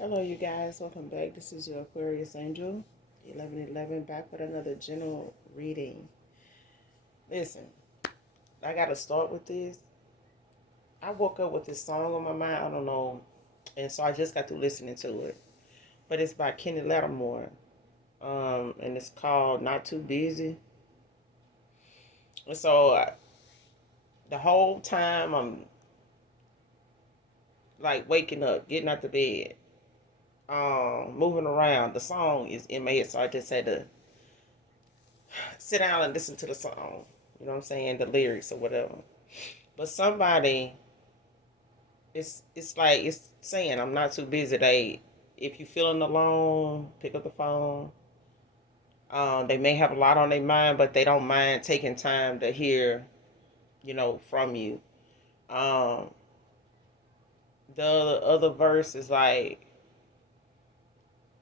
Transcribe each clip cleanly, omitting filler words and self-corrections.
Hello, you guys. Welcome back. This is your Aquarius Angel, 1111, back with another general reading. Listen, I got to start with this. I woke up with this song on my mind. I don't know. And so I just got to listening to it. But it's by Kenny Lattimore. And it's called Not Too Busy. And so the whole time I'm like waking up, getting out the bed, moving around, the song is in my head. So I just had to sit down and listen to the song. You know what I'm saying? The lyrics or whatever. But somebody, it's like it's saying I'm not too busy. If you're feeling alone, pick up the phone. They may have a lot on their mind, but they don't mind taking time to hear, from you. Um, the other verse is like,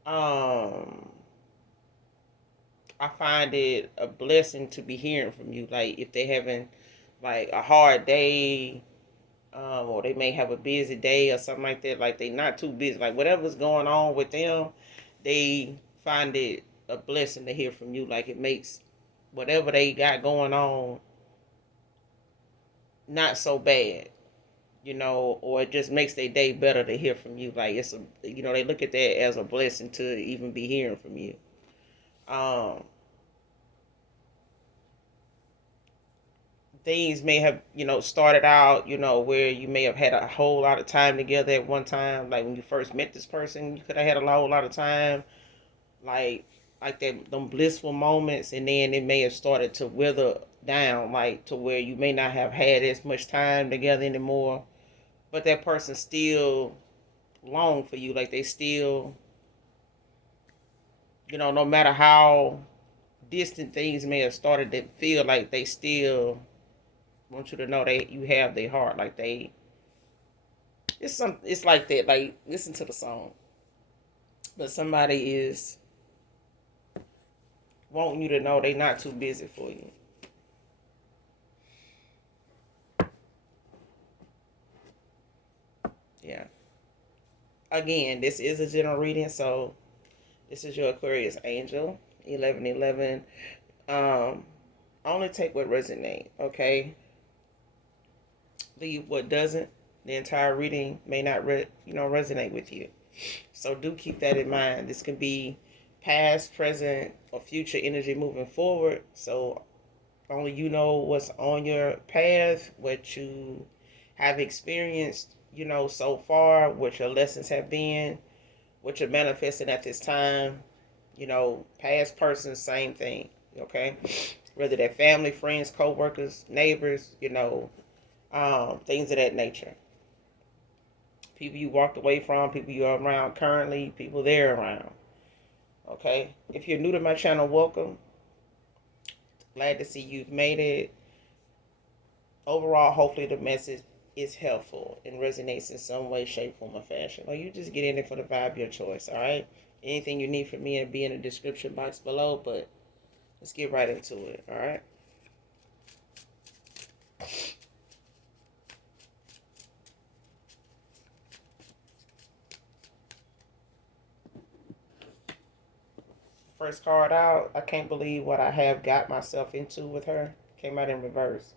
um, I find it a blessing to be hearing from you. Like if they having like a hard day, or they may have a busy day or something like that. Like they not too busy. Like whatever's going on with them, they find it a blessing to hear from you. Like it makes whatever they got going on not so bad, or it just makes their day better to hear from you. Like they look at that as a blessing to even be hearing from you. Um, Things may have started out where you may have had a whole lot of time together at one time. Like when you first met this person, you could have had a whole lot of time, like that, them blissful moments, and then it may have started to wither down, like to where you may not have had as much time together anymore, but that person still long for you. Like they still, no matter how distant things may have started to feel, like they still want you to know that you have their heart. Like it's like that. Like listen to the song, but somebody is wanting you to know they not too busy for you. Yeah. Again, this is a general reading, so this is your Aquarius Angel, 1111. Um, Only take what resonates, okay? Leave what doesn't. The entire reading may not, resonate with you. So do keep that in mind. This can be past, present, or future energy moving forward. So only you know what's on your path, what you have experienced, so far, what your lessons have been, what you're manifesting at this time. Past persons, same thing. Okay, whether they're family, friends, co-workers, neighbors, things of that nature. People you walked away from, people you're around currently, people they're around. Okay, if you're new to my channel, welcome. Glad to see you've made it. Overall, hopefully the message is helpful and resonates in some way, shape, form, or fashion. Or you just get in it for the vibe, your choice. All right. Anything you need from me will be in the description box below. But let's get right into it. All right. First card out. I can't believe what I have got myself into with her. Came out in reverse.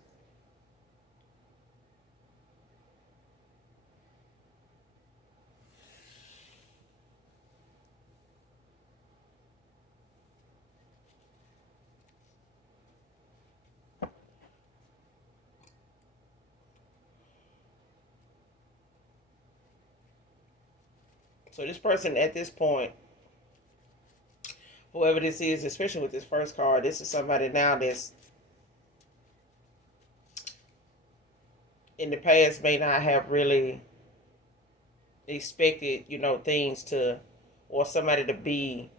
So this person at this point, whoever this is, especially with this first card, this is somebody now that's in the past may not have really expected, things to, or somebody to be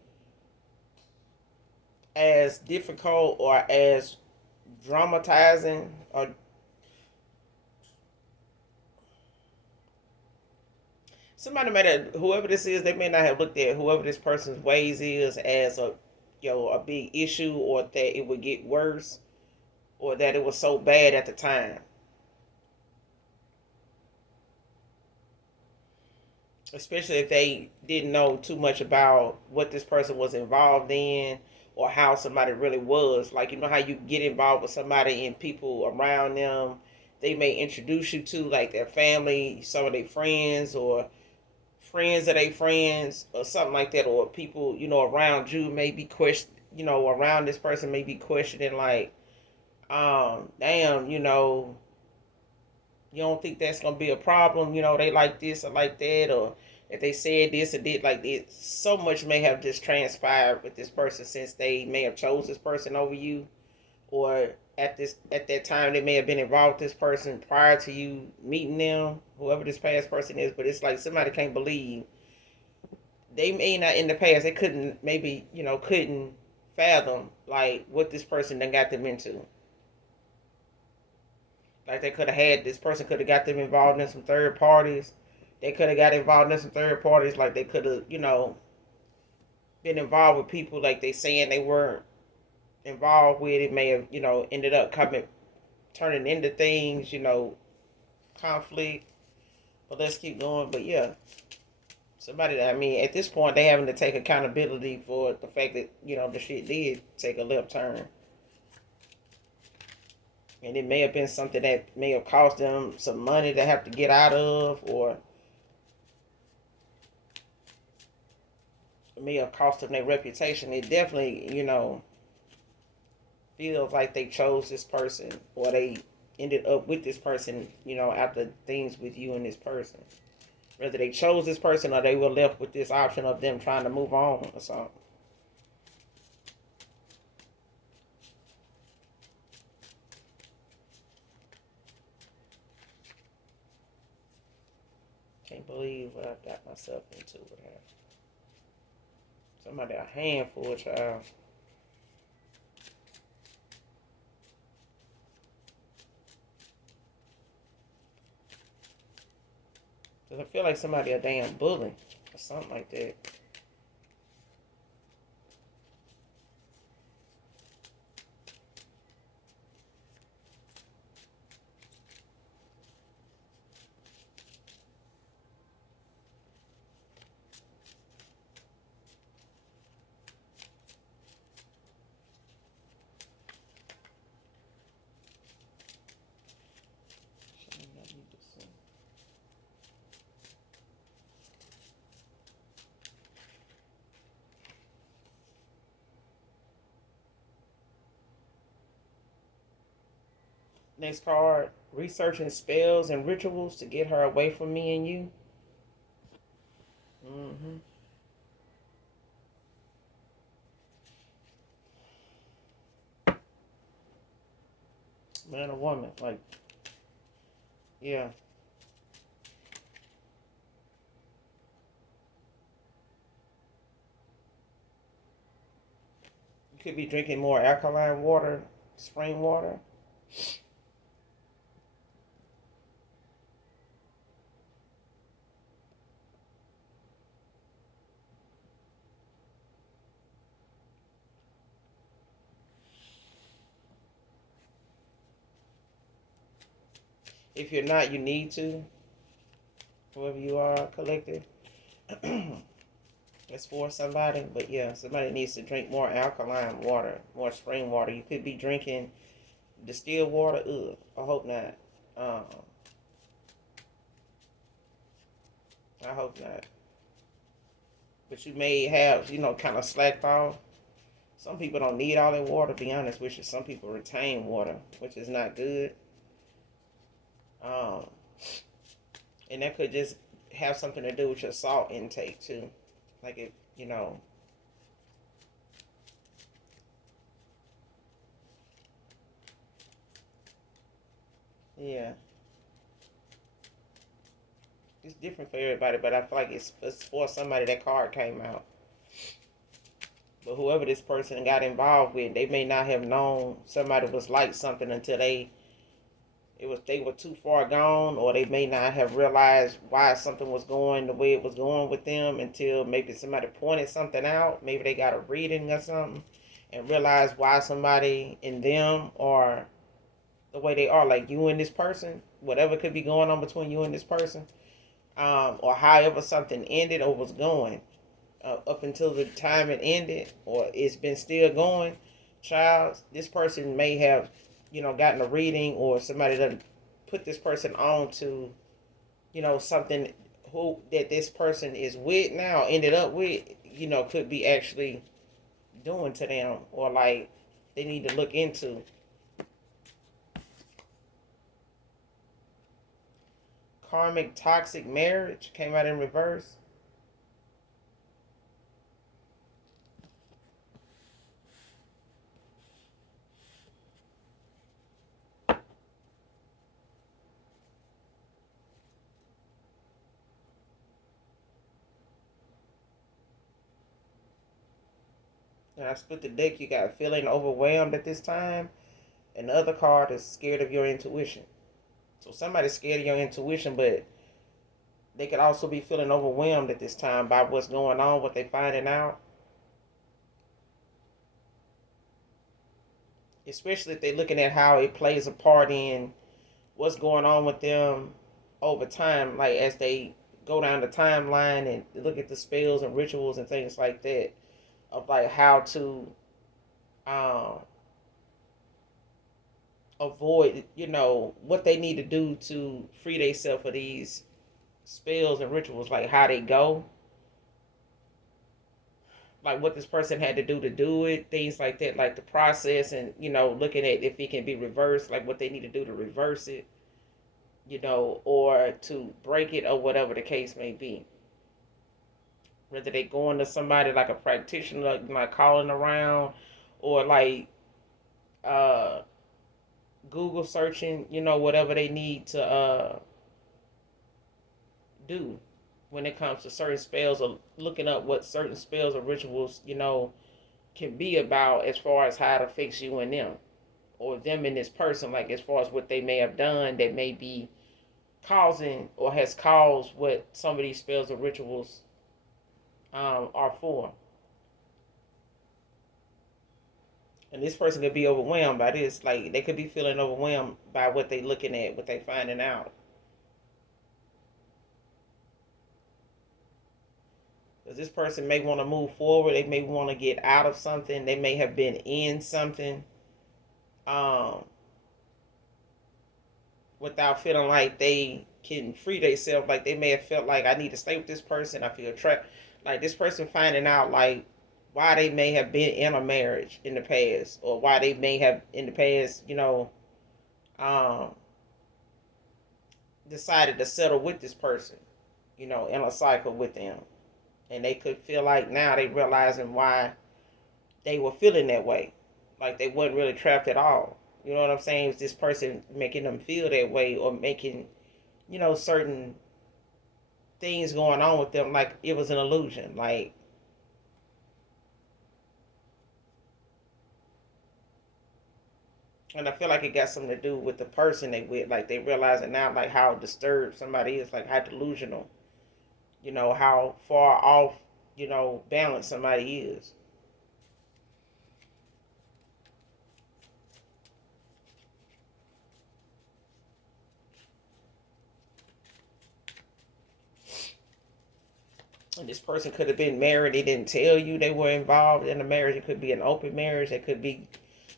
as difficult or as dramatizing, or somebody may have, whoever this is, they may not have looked at whoever this person's ways is as a big issue, or that it would get worse, or that it was so bad at the time. especially if they didn't know too much about what this person was involved in or how somebody really was. Like, you know how you get involved with somebody and people around them, they may introduce you to like their family, some of their friends, or friends of their friends, or something like that, or people, around you may be around this person may be questioning like, damn, you don't think that's gonna be a problem? They like this or like that, or if they said this or did like this. So much may have just transpired with this person since they may have chose this person over you, or at that time they may have been involved with this person prior to you meeting them, whoever this past person is. But it's like somebody can't believe they may not in the past they couldn't maybe couldn't fathom like what this person then got them into. Like they could have had this person could have got them involved in some third parties. They could have got involved in some third parties. Like they could have, been involved with people like they saying they weren't involved with. It may have, ended up turning into things, conflict. But let's keep going. But yeah, somebody that, I mean, at this point they having to take accountability for the fact that the shit did take a left turn. And it may have been something that may have cost them some money to have to get out of, or it may have cost them their reputation. It definitely, feels like they chose this person, or they ended up with this person, after things with you and this person. Whether they chose this person or they were left with this option of them trying to move on or something. Can't believe what I got myself into with her. Somebody a handful, child. Cause I feel like somebody a damn bully or something like that. Next card, researching spells and rituals to get her away from me and you. Mm-hmm. Man or woman, like, yeah. You could be drinking more alkaline water, spring water. If you're not, you need to. Whoever you are, collective. It's for somebody, but yeah, somebody needs to drink more alkaline water, more spring water. You could be drinking distilled water. Ugh, I hope not. Um, I hope not. But you may have, kind of slacked off. Some people don't need all that water, to be honest with you. Some people retain water, which is not good. Um, and that could just have something to do with your salt intake too. Like if, yeah, it's different for everybody, but I feel like it's for somebody that card came out. But whoever this person got involved with, they may not have known somebody was like something until they were too far gone, or they may not have realized why something was going the way it was going with them until maybe somebody pointed something out. Maybe they got a reading or something and realized why somebody in them or the way they are, like you and this person, whatever could be going on between you and this person. or however something ended or was going up until the time it ended, or it's been still going. Child, this person may have, gotten a reading, or somebody done put this person on to, something who that this person is with now, ended up with, could be actually doing to them, or like they need to look into. Karmic toxic marriage came out in reverse. And I split the deck. You got feeling overwhelmed at this time, and the other card is scared of your intuition. So somebody's scared of your intuition, but they could also be feeling overwhelmed at this time by what's going on, what they're finding out. Especially if they're looking at how it plays a part in what's going on with them over time, like as they go down the timeline and look at the spells and rituals and things like that, of like how to um, avoid, what they need to do to free themselves of these spells and rituals, like how they go, like what this person had to do it, things like that, like the process, and looking at if it can be reversed, like what they need to do to reverse it, or to break it, or whatever the case may be. Whether they going to somebody like a practitioner, like calling around, or like uh Google searching, whatever they need to do when it comes to certain spells, or looking up what certain spells or rituals, can be about, as far as how it affects you and them, or them and this person, like as far as what they may have done that may be causing, or has caused what some of these spells or rituals are for. And this person could be overwhelmed by this. Like they could be feeling overwhelmed by what they looking at, what they finding out. Because this person may want to move forward. They may want to get out of something. They may have been in something um, without feeling like they can free themselves. Like they may have felt like, I need to stay with this person. I feel trapped. Like this person finding out like why they may have been in a marriage in the past, or why they may have in the past, um, decided to settle with this person, in a cycle with them. And they could feel like now they realizing why they were feeling that way. Like they wasn't really trapped at all. You know what I'm saying? It's this person making them feel that way, or making, certain things going on with them like it was an illusion. Like, and I feel like it got something to do with the person they with. Like they realizing now, like how disturbed somebody is, like how delusional, how far off, balance somebody is. And this person could have been married. They didn't tell you they were involved in a marriage. It could be an open marriage. It could be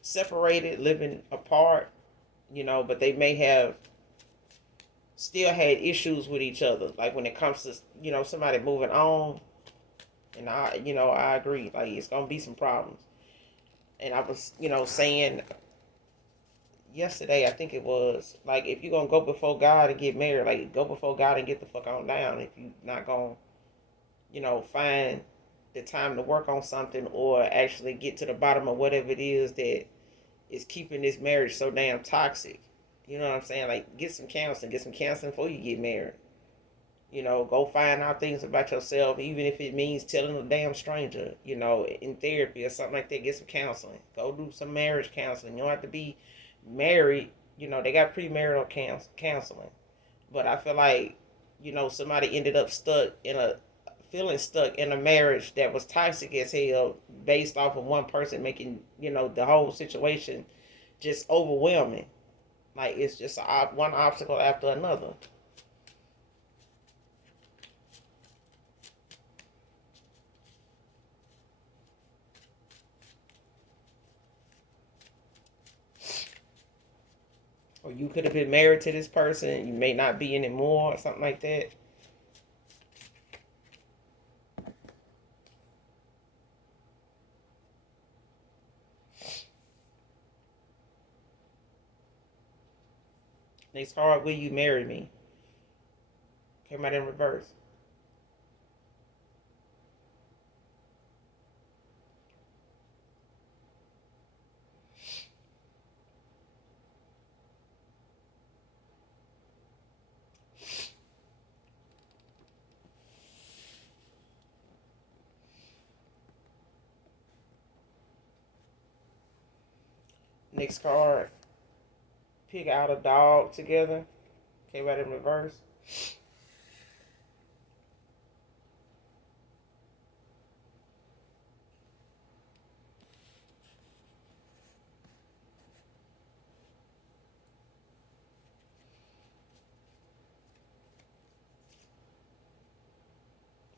separated, living apart, but they may have still had issues with each other. Like when it comes to, somebody moving on. And I agree. Like it's going to be some problems. And I was, saying yesterday, I think it was, like, if you're going to go before God and get married, like, go before God and get the fuck on down. If you're not going to, find the time to work on something, or actually get to the bottom of whatever it is that is keeping this marriage so damn toxic. You know what I'm saying? Like, get some counseling. Get some counseling before you get married. Go find out things about yourself, even if it means telling a damn stranger, in therapy or something like that. Get some counseling. Go do some marriage counseling. You don't have to be married. They got premarital counseling. But I feel like, somebody ended up feeling stuck in a marriage that was toxic as hell, based off of one person making, the whole situation just overwhelming. Like it's just one obstacle after another. you could have been married to this person, you may not be anymore, or something like that. Next card, will you marry me? Came out in reverse. Next card, pick out a dog together. Came out in reverse.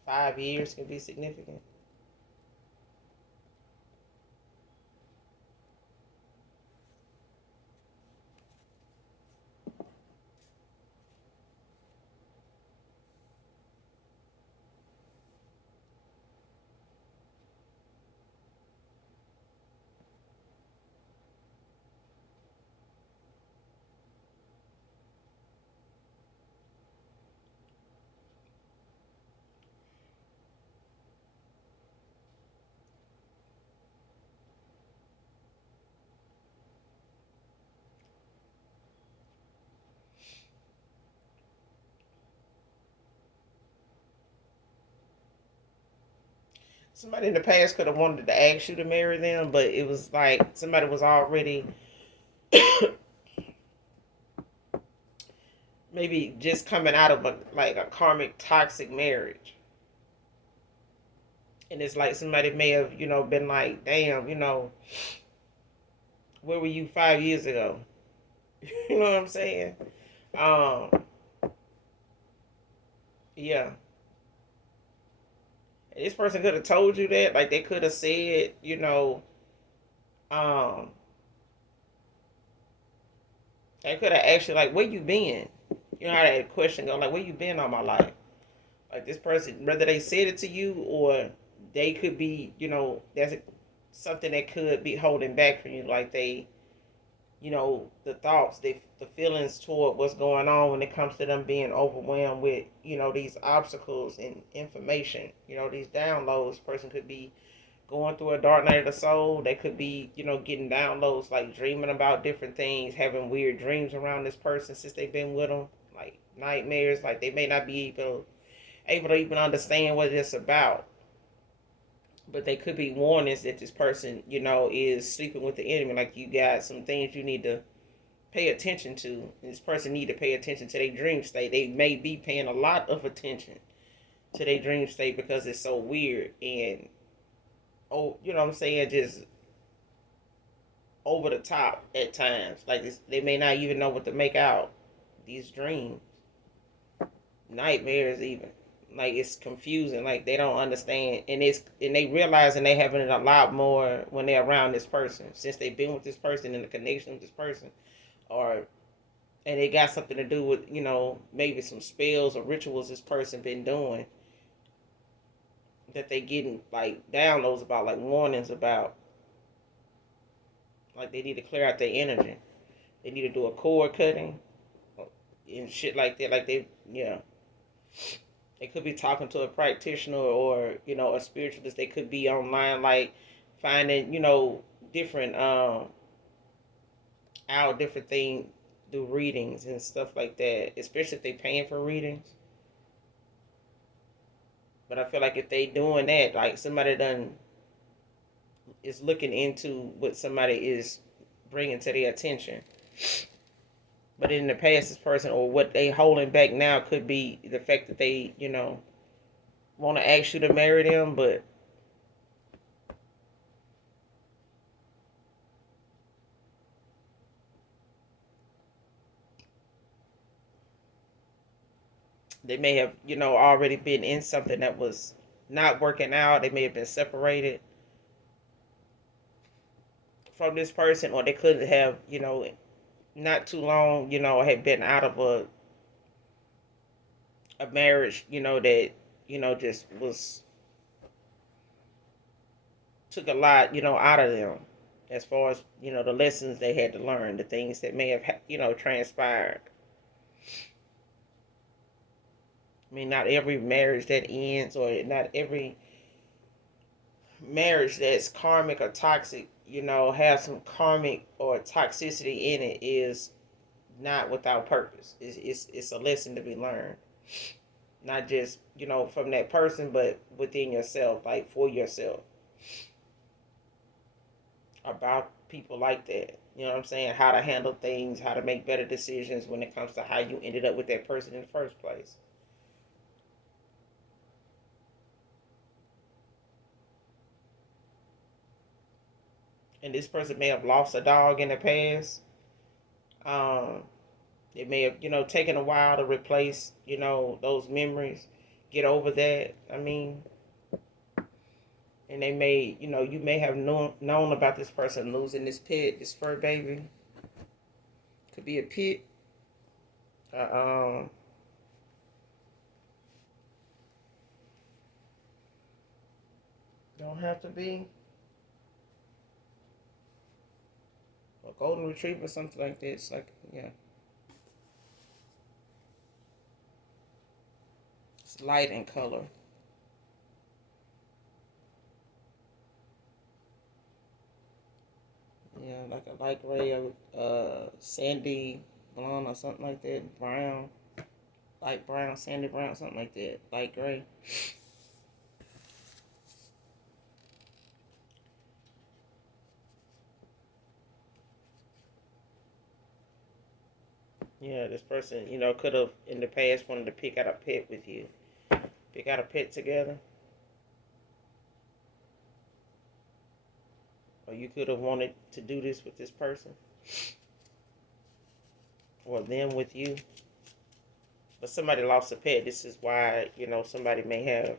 5 years can be significant. Somebody in the past could have wanted to ask you to marry them, but it was like somebody was already maybe just coming out of a karmic toxic marriage. And it's like somebody may have, been like, damn, where were you 5 years ago? You know what I'm saying? Um, yeah. And this person could have told you that. Like they could have said, um, they could have asked you like, where you been? You know how that question go, like, where you been all my life? Like this person, whether they said it to you or they could be, that's something that could be holding back from you. Like they, the thoughts, the feelings toward what's going on when it comes to them being overwhelmed with, these obstacles and information, these downloads. Person could be going through a dark night of the soul. They could be, getting downloads, like dreaming about different things, having weird dreams around this person since they've been with them, like nightmares. Like they may not be able to even understand what it's about. But they could be warnings that this person, is sleeping with the enemy. Like you got some things you need to pay attention to. This person need to pay attention to their dream state. They may be paying a lot of attention to their dream state because it's so weird and you know what I'm saying, just over the top at times. Like they may not even know what to make out. These dreams, nightmares, even like it's confusing. Like they don't understand, and they realize and they having it a lot more when they're around this person since they've been with this person and the connection with this person, or and it got something to do with maybe some spells or rituals this person been doing that they getting like downloads about, like warnings about. Like they need to clear out their energy. They need to do a cord cutting and shit like that. Like they could be talking to a practitioner or a spiritualist. They could be online, like finding different out different things, do readings and stuff like that. Especially if they paying for readings. But I feel like if they doing that, like somebody done is looking into what somebody is bringing to their attention. But in the past, this person or what they holding back now could be the fact that they, want to ask you to marry them, but they may have, already been in something that was not working out. They may have been separated from this person, or they could have, not too long, had been out of a marriage, that, just was took a lot, out of them as far as, the lessons they had to learn, the things that may have, transpired. I mean, not every marriage that ends, or not every marriage that's karmic or toxic, has some karmic or toxicity in it, is not without purpose. It's a lesson to be learned. Not just, from that person, but within yourself, like for yourself. About people like that. You know what I'm saying? How to handle things, how to make better decisions when it comes to how you ended up with that person in the first place. And this person may have lost a dog in the past. Um, it may have, taken a while to replace, those memories, get over that. I mean, and they may, you may have known about this person losing this pet, this fur baby. Could be a pet. Uh, um, don't have to be a golden retriever, something like this. Like, yeah, it's light in color. Yeah, like a light gray or sandy blonde or something like that. Brown, light brown, sandy brown, something like that. Light gray. Yeah, this person, could have in the past wanted to pick out a pet with you. Pick out a pet together. Or you could have wanted to do this with this person. Or them with you. But somebody lost a pet. This is why, somebody may have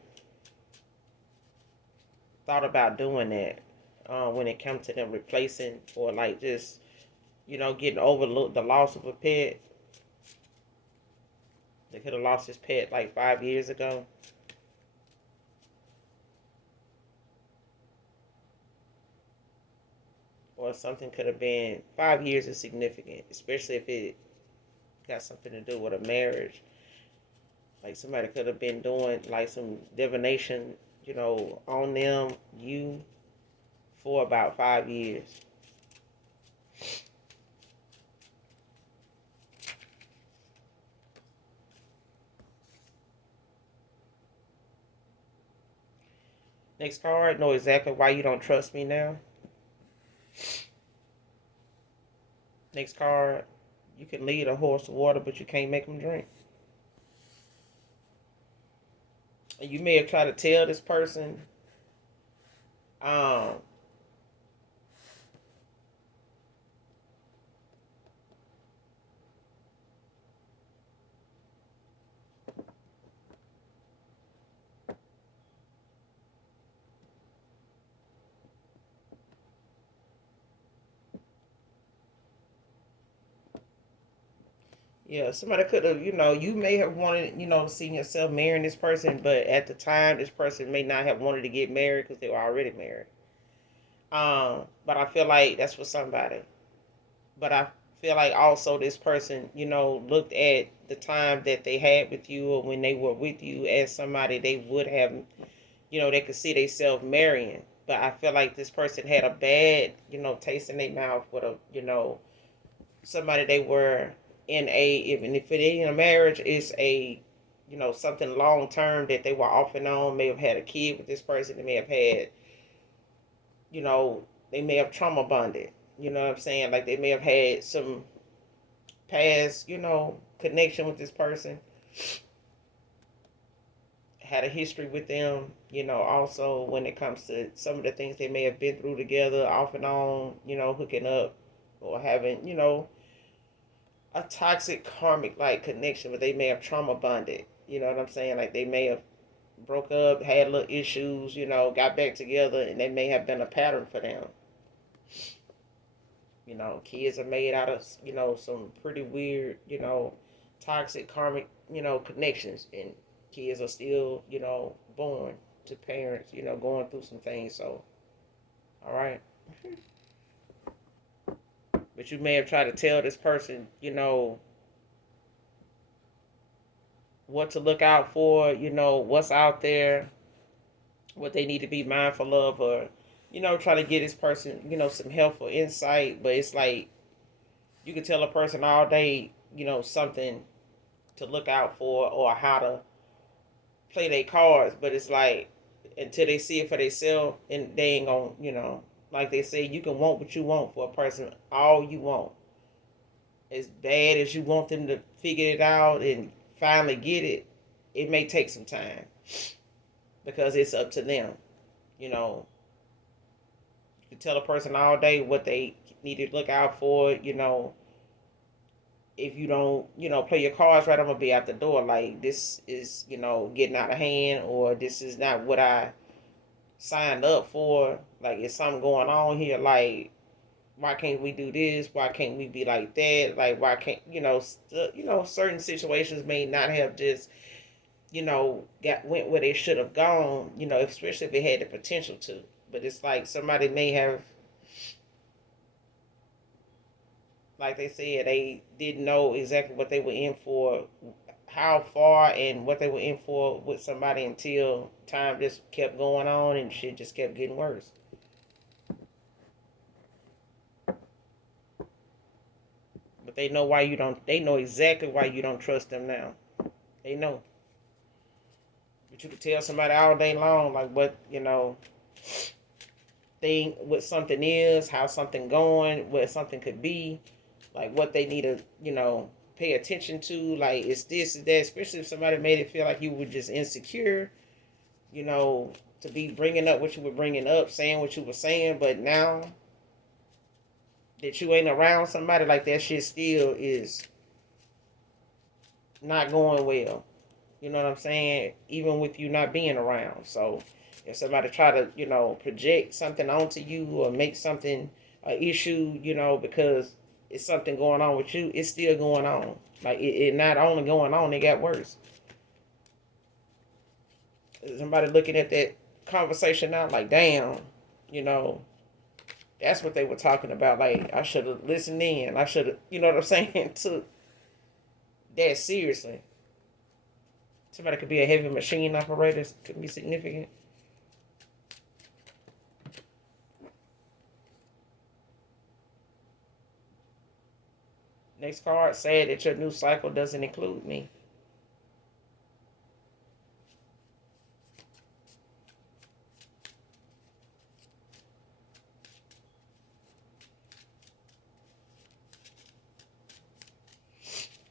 thought about doing that when it comes to them replacing, or like just, getting over the loss of a pet. They could have lost his pet like 5 years ago. Or something could have been 5 years is significant, especially if it got something to do with a marriage. Like somebody could have been doing like some divination, on them, you, for about 5 years. Next card, know exactly why you don't trust me now. Next card, you can lead a horse to water, but you can't make him drink. And you may have tried to tell this person, um, yeah, somebody could have, you may have wanted, seeing yourself marrying this person, but at the time, this person may not have wanted to get married because they were already married. But I feel like that's for somebody. But I feel like also this person, looked at the time that they had with you, or when they were with you, as somebody they would have, they could see themselves marrying. But I feel like this person had a bad, taste in their mouth with somebody they were in even if it ain't a marriage, it's a, something long term that they were off and on, may have had a kid with this person, they may have had, you know, they may have trauma bonded. You know what I'm saying? Like they may have had some past, connection with this person, had a history with them, also when it comes to some of the things they may have been through together, off and on, hooking up or having, a toxic karmic like connection, but they may have trauma bonded. You know what I'm saying? Like they may have broke up, had little issues, got back together, and they may have been a pattern for them. Kids are made out of, some pretty weird, toxic karmic, connections. And kids are still, born to parents, going through some things. So, all right. But you may have tried to tell this person, what to look out for, what's out there, what they need to be mindful of, or, try to get this person, some helpful insight. But it's like you can tell a person all day, something to look out for or how to play their cards, but it's like until they see it for themselves, and they ain't gonna, like they say, you can want what you want for a person all you want. As bad as you want them to figure it out and finally get it, it may take some time because it's up to them. You know, you can tell a person all day what they need to look out for. If you don't, play your cards right, I'm gonna be out the door. Like this is, getting out of hand, or this is not what I signed up for. Like, is something going on here? Like, why can't we do this? Why can't we be like that? Like, why can't certain situations may not have just got went where they should have gone. Especially if it had the potential to. But it's like somebody may have, like they said, they didn't know exactly what they were in for, how far, and what they were in for with somebody until time just kept going on and shit just kept getting worse. But they know why you don't. They know exactly why you don't trust them now. They know. But you could tell somebody all day long like what thing, what something is, how something going, what something could be, like what they need to pay attention to. Like, it's this, is that. Especially if somebody made it feel like you were just insecure, to be bringing up what you were bringing up, saying what you were saying. But now that you ain't around somebody, like, that shit still is not going well. You know what I'm saying? Even with you not being around. So if somebody try to, project something onto you or make something an issue, because it's something going on with you, it's still going on. Like, it not only going on, it got worse. Somebody looking at that conversation now, like, damn, you know, that's what they were talking about. Like, I should have listened in. I should have, you know what I'm saying, took that seriously. Somebody could be a heavy machine operator, could be significant. Next card said that your new cycle doesn't include me.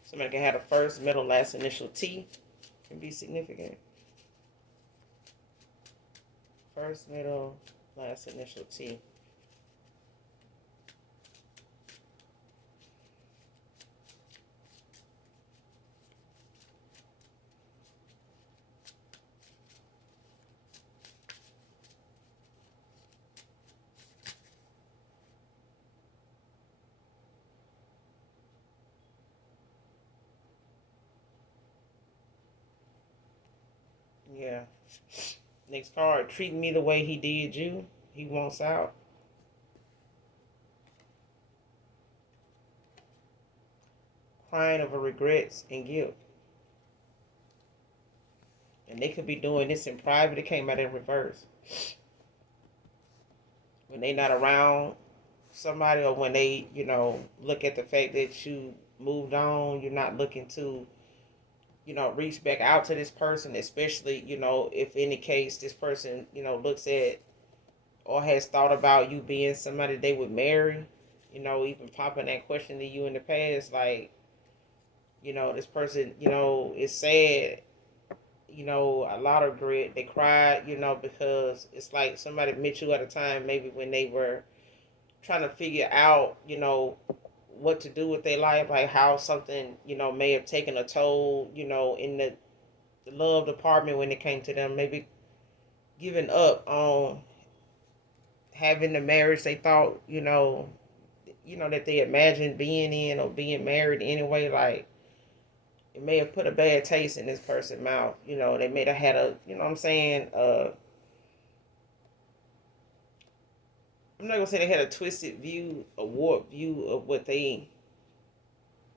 Somebody can have the first, middle, last initial T. Can be significant. First, middle, last initial T. Yeah. Next card, treating me the way he did you. He wants out. Crying over regrets and guilt. And they could be doing this in private. It came out in reverse. When they not around somebody, or when they, look at the fact that you moved on, you're not looking to, reach back out to this person, especially, if in the case this person, looks at or has thought about you being somebody they would marry, even popping that question to you in the past, like, this person, is sad, a lot of regret. They cried, because it's like somebody met you at a time maybe when they were trying to figure out, what to do with their life, like how something, may have taken a toll, in the love department when it came to them, maybe giving up on having the marriage they thought, that they imagined being in or being married anyway, like it may have put a bad taste in this person's mouth. They may have had a, what I'm saying, I'm not gonna say they had a twisted view, a warped view of what they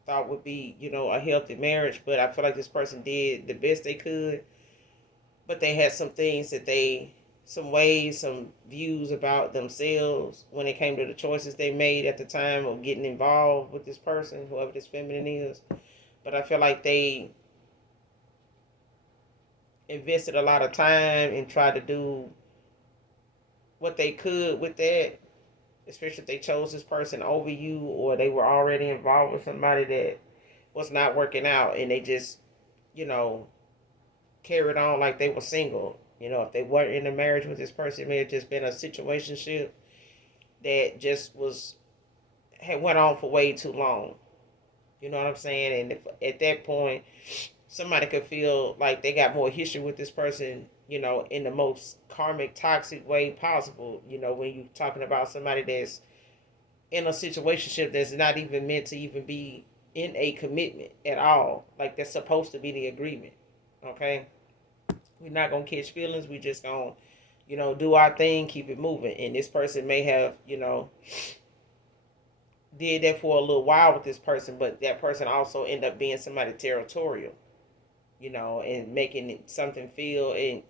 thought would be, a healthy marriage. But I feel like this person did the best they could. But they had some things that some ways, some views about themselves when it came to the choices they made at the time of getting involved with this person, whoever this feminine is. But I feel like they invested a lot of time and tried to do what they could with that, especially if they chose this person over you or they were already involved with somebody that was not working out and they just, you know, carried on like they were single. If they weren't in a marriage with this person, it may have just been a situationship that just had went on for way too long. You know what I'm saying? And if at that point somebody could feel like they got more history with this person, in the most karmic, toxic way possible, when you're talking about somebody that's in a situationship that's not even meant to even be in a commitment at all. Like that's supposed to be the agreement. Okay? We're not gonna catch feelings. We just gonna, do our thing, keep it moving. And this person may have, did that for a little while with this person, but that person also end up being somebody territorial, and making it something feel and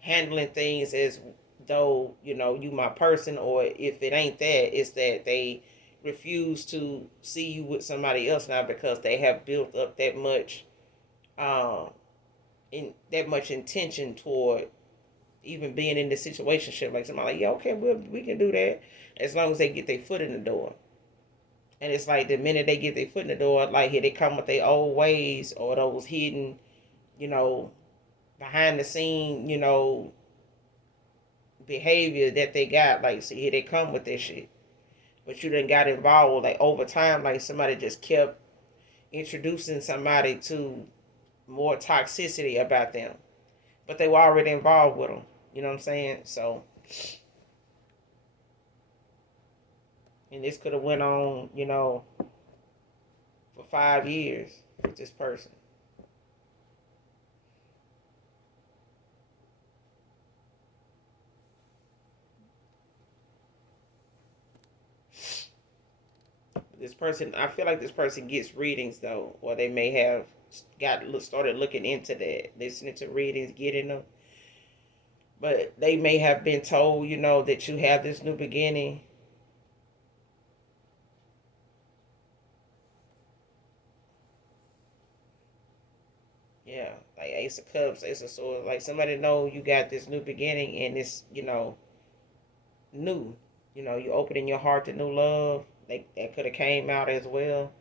handling things as though, you my person, or if it ain't that, it's that they refuse to see you with somebody else now because they have built up that much in that much intention toward even being in this situation. Like somebody like, yeah, okay, we can do that as long as they get their foot in the door. And it's like the minute they get their foot in the door, like here they come with their old ways or those hidden, you know, behind the scene, behavior that they got. Like, see, here they come with this shit. But you done got involved, like over time, like somebody just kept introducing somebody to more toxicity about them. But they were already involved with them. You know what I'm saying? So, and this could have went on, for 5 years with this person. This person, I feel like this person gets readings though, or they may have started looking into that, listening to readings, getting them. But they may have been told, that you have this new beginning. Yeah, like Ace of Cups, Ace of Swords. Like somebody know you got this new beginning and it's, new. You opening your heart to new love. Like that could have came out as well.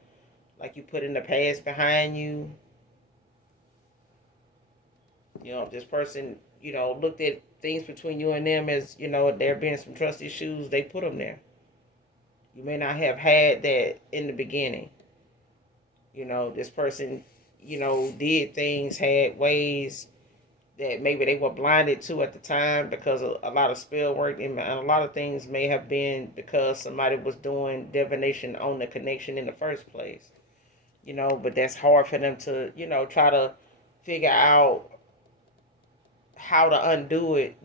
Like you put in the past behind you. This person, looked at things between you and them as, there being some trust issues. They put them there. You may not have had that in the beginning. This person, did things, had ways that maybe they were blinded to at the time because of a lot of spell work, and a lot of things may have been because somebody was doing divination on the connection in the first place. But that's hard for them to, try to figure out how to undo it,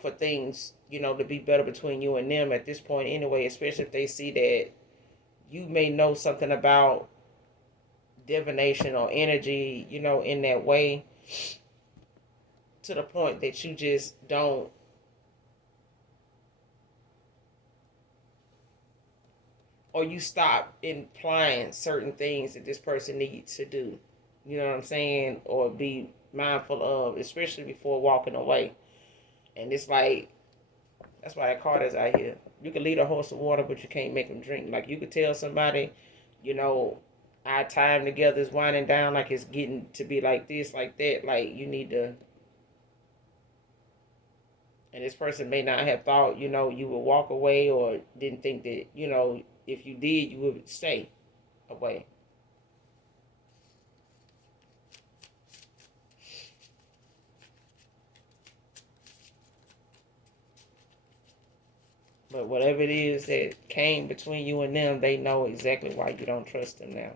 for things, to be better between you and them at this point anyway, especially if they see that you may know something about divination or energy, in that way, to the point that you just don't, or you stop implying certain things that this person needs to do. You know what I'm saying? Or be mindful of, especially before walking away. And it's like, that's why that card is out here. You can lead a horse to water, but you can't make them drink. Like you could tell somebody, you know, our time together is winding down, like it's getting to be like this, like that. Like you need to. And this person may not have thought, you would walk away, or didn't think that, if you did, you would stay away. But whatever it is that came between you and them, they know exactly why you don't trust them now.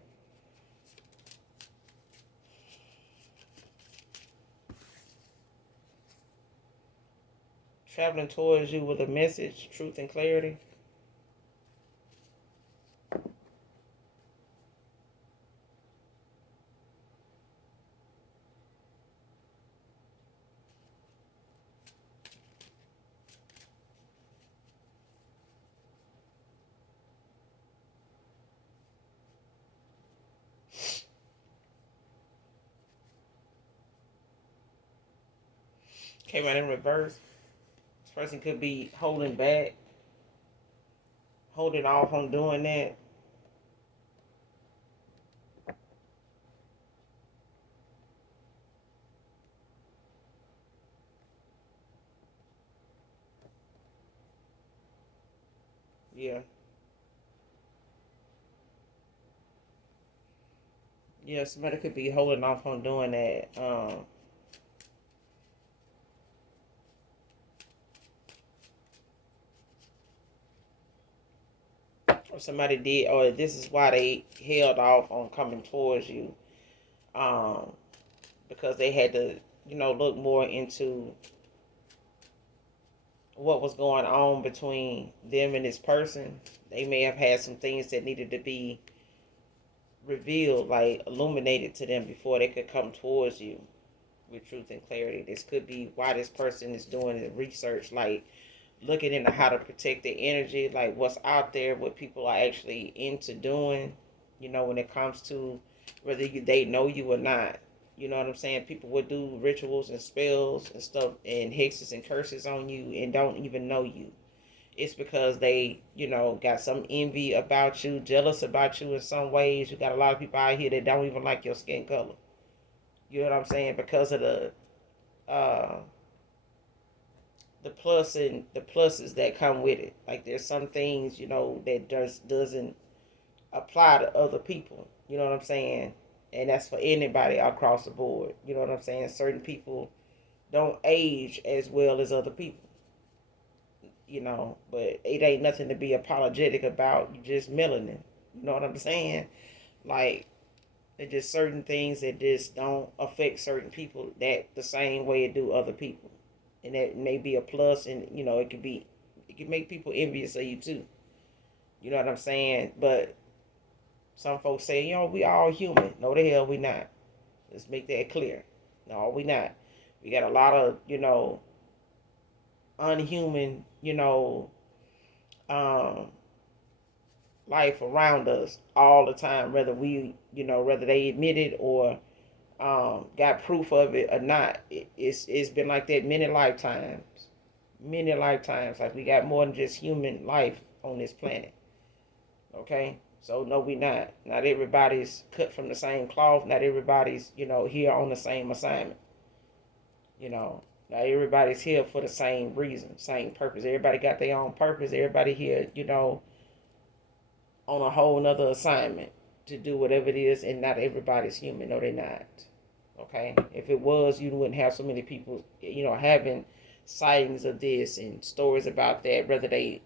Traveling towards you with a message, truth, and clarity. Came out in reverse. This person could be holding back, holding off on doing that. Yeah. Yeah, somebody could be holding off on doing that. Or somebody did, or this is why they held off on coming towards you. Um, because they had to, look more into what was going on between them and this person. They may have had some things that needed to be revealed, like illuminated to them before they could come towards you with truth and clarity. This could be why this person is doing the research, like looking into how to protect their energy, like what's out there, what people are actually into doing, when it comes to whether they know you or not. You know what I'm saying? People would do rituals and spells and stuff and hexes and curses on you and don't even know you. It's because they, got some envy about you, jealous about you in some ways. You got a lot of people out here that don't even like your skin color. You know what I'm saying? Because of uh, the plus and the pluses that come with it. Like there's some things, that just doesn't apply to other people. You know what I'm saying? And that's for anybody across the board. You know what I'm saying? Certain people don't age as well as other people. But it ain't nothing to be apologetic about. You just melanin. You know what I'm saying? Like there's just certain things that just don't affect certain people that the same way it do other people. And that may be a plus, and it can make people envious of you too. You know what I'm saying? But some folks say, we all human. No, the hell we not. Let's make that clear. No, we not. We got a lot of unhuman um, life around us all the time, whether whether they admit it or got proof of it or not. It's been like that many lifetimes. Many lifetimes. Like we got more than just human life on this planet. Okay? So no, we not. Not everybody's cut from the same cloth. Not everybody's, here on the same assignment. Not everybody's here for the same reason, same purpose. Everybody got their own purpose. Everybody here, on a whole nother assignment to do whatever it is, and not everybody's human. No, they're not. Okay? If it was, you wouldn't have so many people, having sightings of this and stories about that, whether they,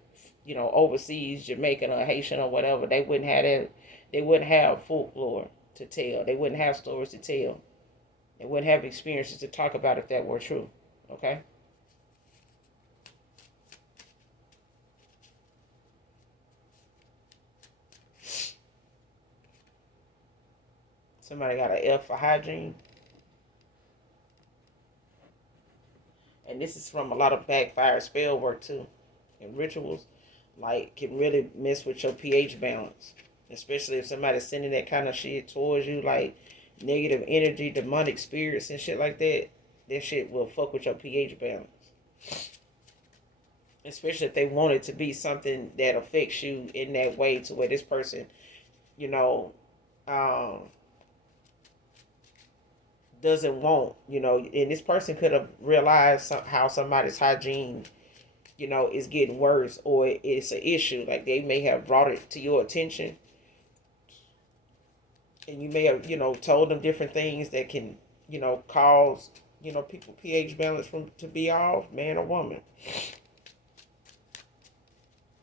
overseas, Jamaican or Haitian or whatever. They wouldn't have that. They wouldn't have folklore to tell. They wouldn't have stories to tell. They wouldn't have experiences to talk about if that were true. Okay? Somebody got an F for hygiene. And this is from a lot of backfire spell work too. And rituals, like, can really mess with your pH balance. Especially if somebody's sending that kind of shit towards you, like negative energy, demonic spirits and shit like that. That shit will fuck with your pH balance. Especially if they want it to be something that affects you in that way, to where this person, you know, um, doesn't want, and this person could have realized how somebody's hygiene, is getting worse, or it's an issue. Like they may have brought it to your attention, and you may have, told them different things that can, cause, people pH balance from to be off, man or woman.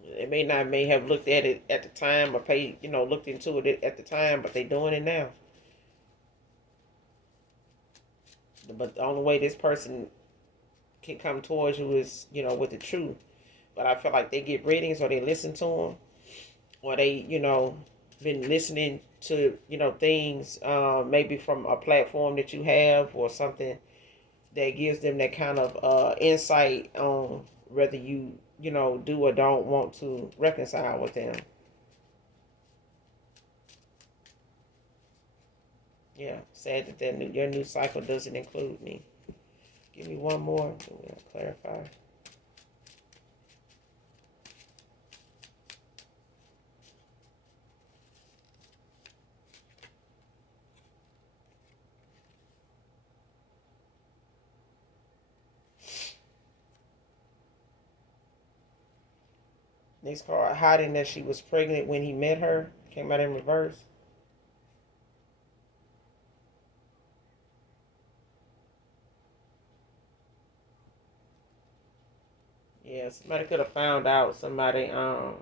They may have looked at it at the time or looked into it at the time, but they doing it now. But the only way this person can come towards you is, with the truth. But I feel like they get readings or they listen to them or they, been listening to, things maybe from a platform that you have or something that gives them that kind of insight on whether you, do or don't want to reconcile with them. Yeah, sad that your new cycle doesn't include me. Give me one more. We'll clarify. Next card, hiding that she was pregnant when he met her. Came out in reverse. Yeah, somebody could have found out. Somebody, or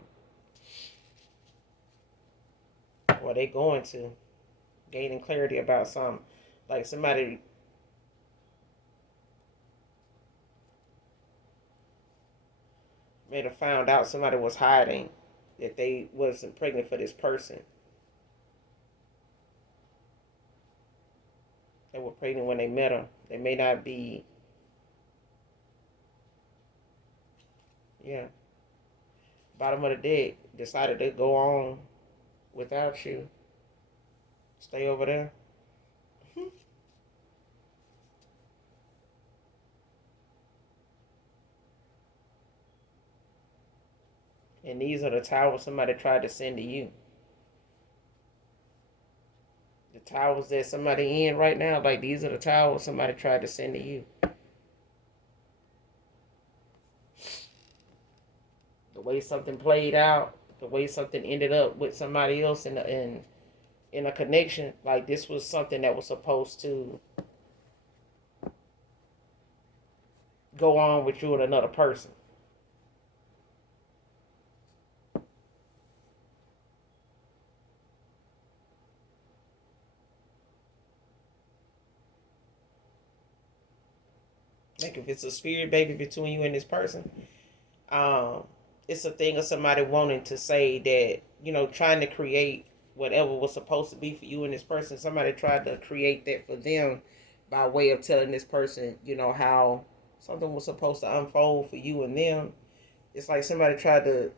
they going to gaining clarity about something. Like somebody may have found out somebody was hiding that they wasn't pregnant for this person. They were pregnant when they met her. They may not be. Yeah. Bottom of the deck decided to go on without you. Stay over there. And these are the towers somebody tried to send to you. The towers that somebody in right now, like these are the towers somebody tried to send to you. The way something played out, the way something ended up with somebody else in a connection, like this was something that was supposed to go on with you and another person. Like if it's a spirit baby between you and this person, um, it's a thing of somebody wanting to say that, trying to create whatever was supposed to be for you and this person. Somebody tried to create that for them by way of telling this person, how something was supposed to unfold for you and them. It's like somebody tried to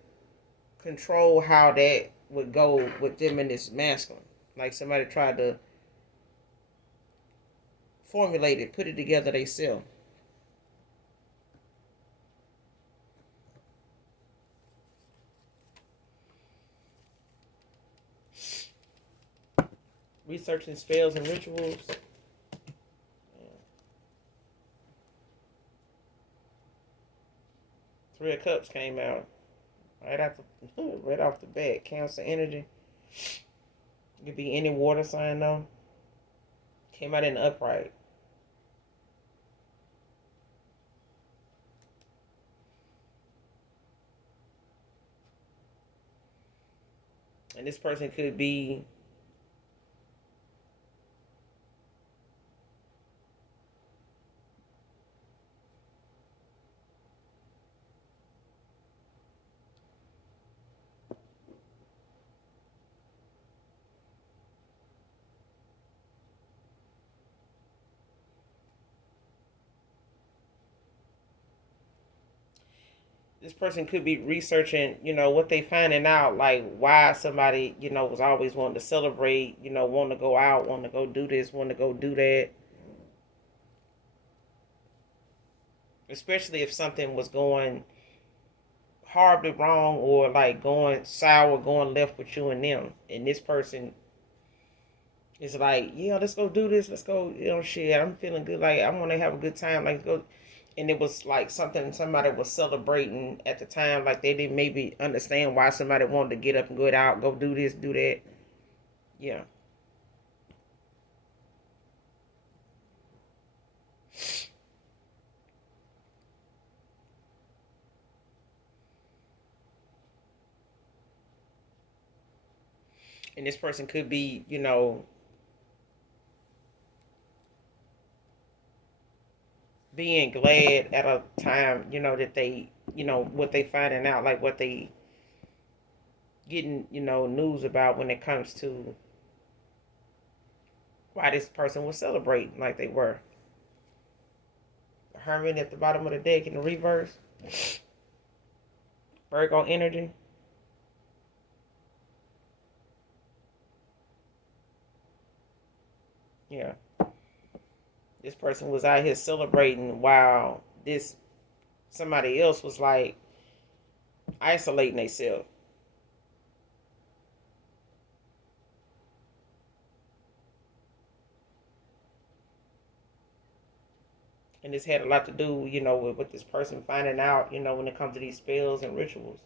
control how that would go with them and this masculine. Like somebody tried to formulate it, put it together themselves. Researching spells and rituals. Three of Cups came out right after, right off the bat. Cancer energy. It could be any water sign though. Came out in the upright. And this person could be this person could be researching, what they finding out, like why somebody, was always wanting to celebrate, wanting to go out, wanting to go do this, wanting to go do that. Especially if something was going horribly wrong or like going sour, going left with you and them. And this person is like, yeah, let's go do this. Let's go, shit. I'm feeling good. Like, I want to have a good time. Like, go. And it was like something somebody was celebrating at the time. Like, they didn't maybe understand why somebody wanted to get up and go out, go do this, do that. Yeah. And this person could be, being glad at a time, that they, what they finding out, like what they getting, news about when it comes to why this person was celebrating like they were. The Hermit at the bottom of the deck in the reverse. Virgo energy. Yeah. This person was out here celebrating while this somebody else was like isolating themselves. And this had a lot to do, with this person finding out, when it comes to these spells and rituals.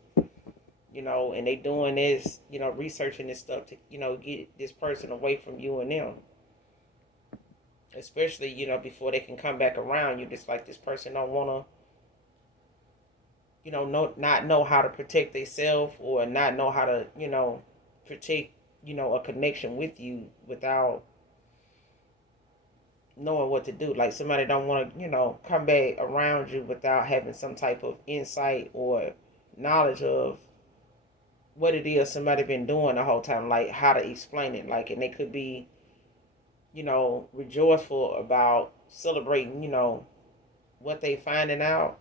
And they doing this, researching this stuff to, get this person away from you and them. Especially, before they can come back around you, just like this person don't wanna, not know how to protect themselves or not know how to, protect, a connection with you without knowing what to do. Like somebody don't want to, come back around you without having some type of insight or knowledge of what it is somebody been doing the whole time, like how to explain it. Like, and they could be, rejoiceful about celebrating, what they finding out.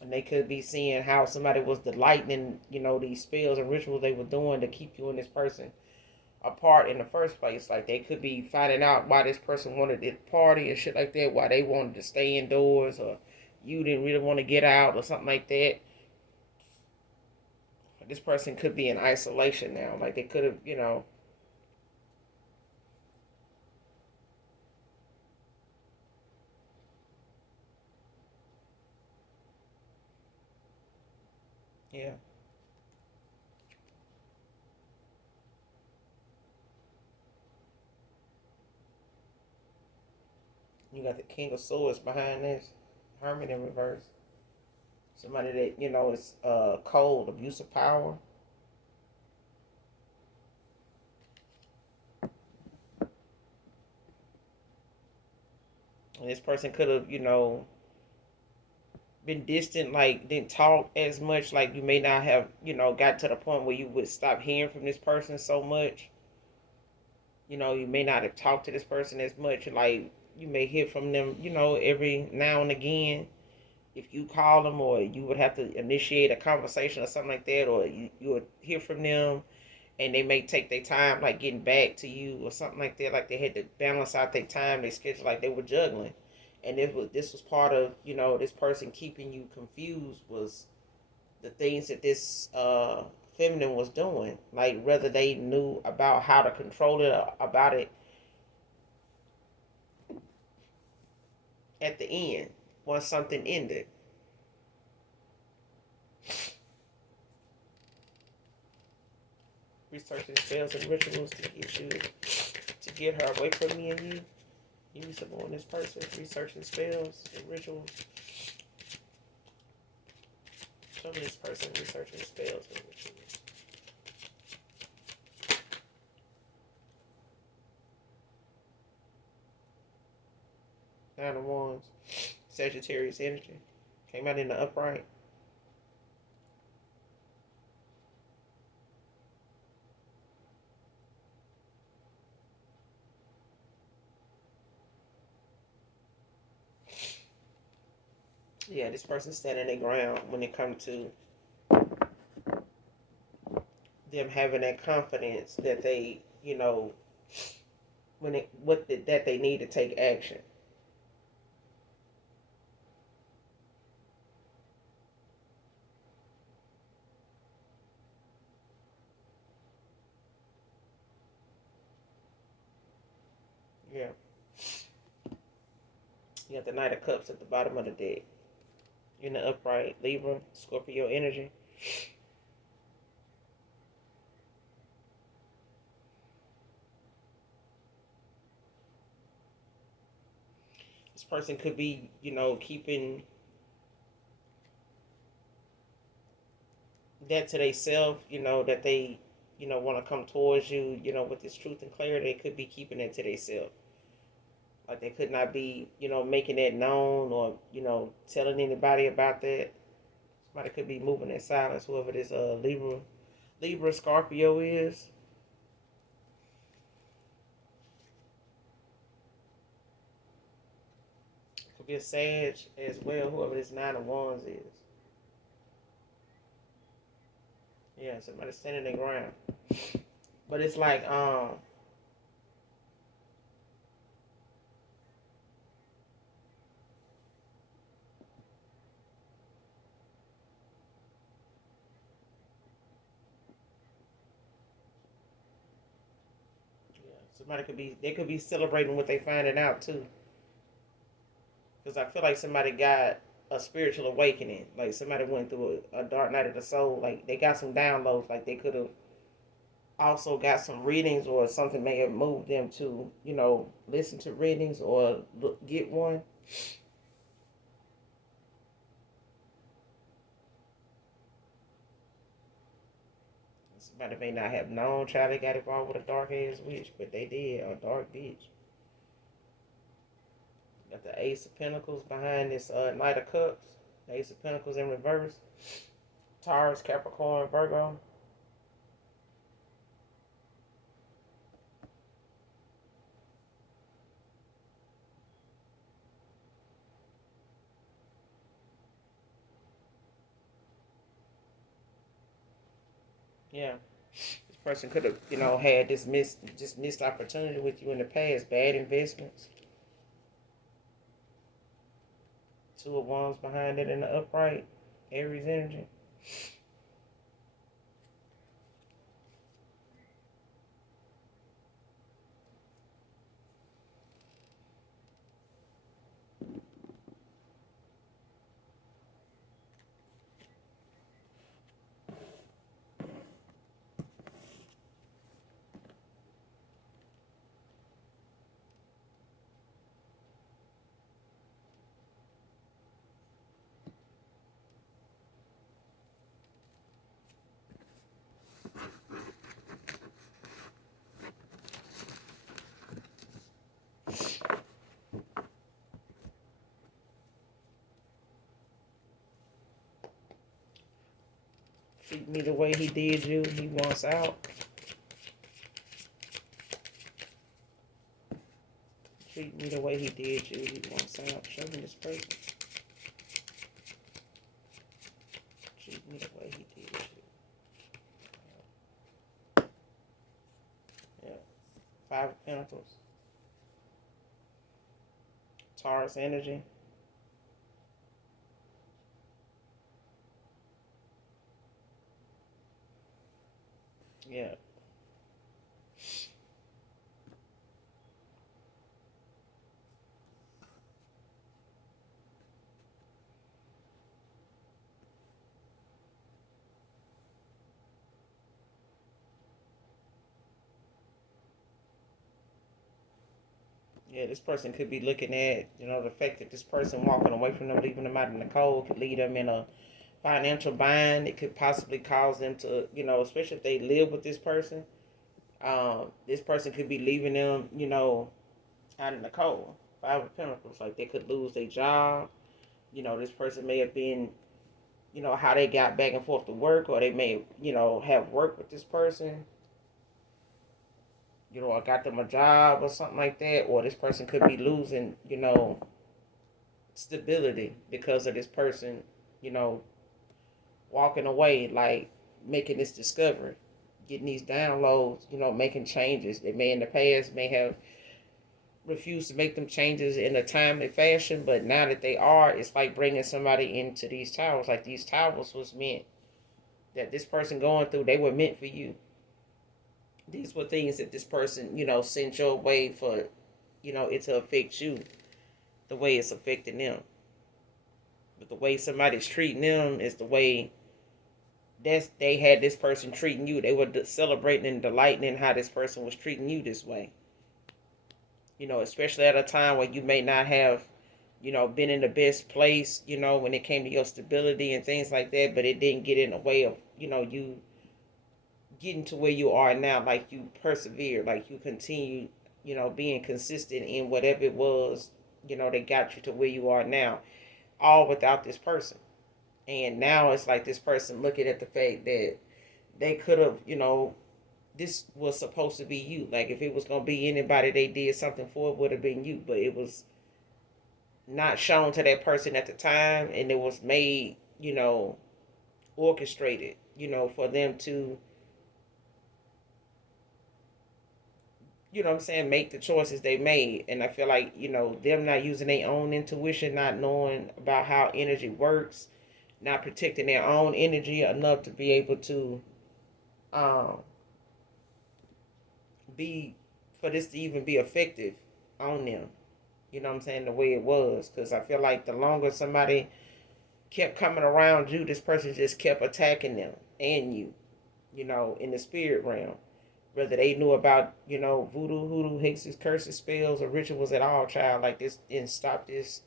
And they could be seeing how somebody was delighting in, these spells and rituals they were doing to keep you and this person apart in the first place. Like they could be finding out why this person wanted to party and shit like that, why they wanted to stay indoors, or you didn't really want to get out or something like that. This person could be in isolation now. Like they could have, yeah. You got the King of Swords behind this, Hermit in reverse. Somebody that, is cold, abuse of power. And this person could have, been distant, like didn't talk as much, like you may not have, got to the point where you would stop hearing from this person so much. You may not have talked to this person as much, like you may hear from them, every now and again. If you call them, or you would have to initiate a conversation or something like that, or you would hear from them, and they may take their time, like getting back to you or something like that. Like they had to balance out their time, their schedule, like they were juggling. And this was part of, this person keeping you confused, was the things that this feminine was doing. Like whether they knew about how to control it, or about it at the end once something ended. Researching spells and rituals to get her away from me and you. You need to on this person researching spells and rituals. Show me this person researching spells and rituals. Nine of Wands, Sagittarius energy. Came out in the upright. Yeah, this person's standing their ground when it comes to them having that confidence that they, that they need to take action. Yeah. You got the Knight of Cups at the bottom of the deck. In the upright, Libra, Scorpio energy. This person could be, keeping that to themselves, that they, want to come towards you, with this truth and clarity, they could be keeping it to themselves. Like they could not be, making that known or, telling anybody about that. Somebody could be moving in silence, whoever this Libra Scorpio is. Could be a Sag as well, whoever this Nine of Wands is. Yeah, somebody standing their ground. But it's like, yeah, they could be celebrating what they finding out too. Because I feel like somebody got a spiritual awakening. Like somebody went through a dark night of the soul. Like they got some downloads. Like they could have also got some readings, or something may have moved them to, listen to readings or get one. Somebody may not have known child they got involved with a dark ass witch, but they did, a dark bitch. Got the Ace of Pentacles behind this Knight of Cups. The Ace of Pentacles in reverse. Taurus, Capricorn, Virgo. Yeah. This person could have, had this missed opportunity with you in the past. Bad investments. Two of Wands behind it in the upright. Aries energy. Treat me the way he did you. He wants out. Treat me the way he did you. He wants out. Show me this person. Treat me the way he did you. Yeah. Five of Pentacles. Taurus energy. Yeah. Yeah, this person could be looking at, the fact that this person walking away from them, leaving them out in the cold, could lead them in a financial bind. It could possibly cause them to, especially if they live with this person. This person could be leaving them, out in the cold. Five of Pentacles, like they could lose their job. This person may have been, how they got back and forth to work, or they may, have worked with this person. I got them a job or something like that, or this person could be losing, stability because of this person, you know, walking away, like making this discovery, getting these downloads, making changes. They may in the past may have refused to make them changes in a timely fashion, but now that they are, it's like bringing somebody into these towers. Like these towers was meant that this person going through, they were meant for you. These were things that this person, sent your way for, it to affect you the way it's affecting them. But the way somebody's treating them is the way they had this person treating you. They were celebrating and delighting in how this person was treating you this way. Especially at a time where you may not have, been in the best place, when it came to your stability and things like that, but it didn't get in the way of, you getting to where you are now. Like you persevere, like you continue, being consistent in whatever it was, that got you to where you are now, all without this person. And now it's like this person looking at the fact that they could have, this was supposed to be you. Like if it was gonna be anybody they did something for, it would have been you. But it was not shown to that person at the time, and it was made, orchestrated, for them to, what I'm saying, make the choices they made. And I feel like, them not using their own intuition, not knowing about how energy works, not protecting their own energy enough to be able to um be for this to even be effective on them. You know what I'm saying? The way it was. Because I feel like the longer somebody kept coming around you, this person just kept attacking them and you, in the spirit realm. Whether they knew about, voodoo, hoodoo, hexes, curses, spells, or rituals at all, child, like this didn't stop this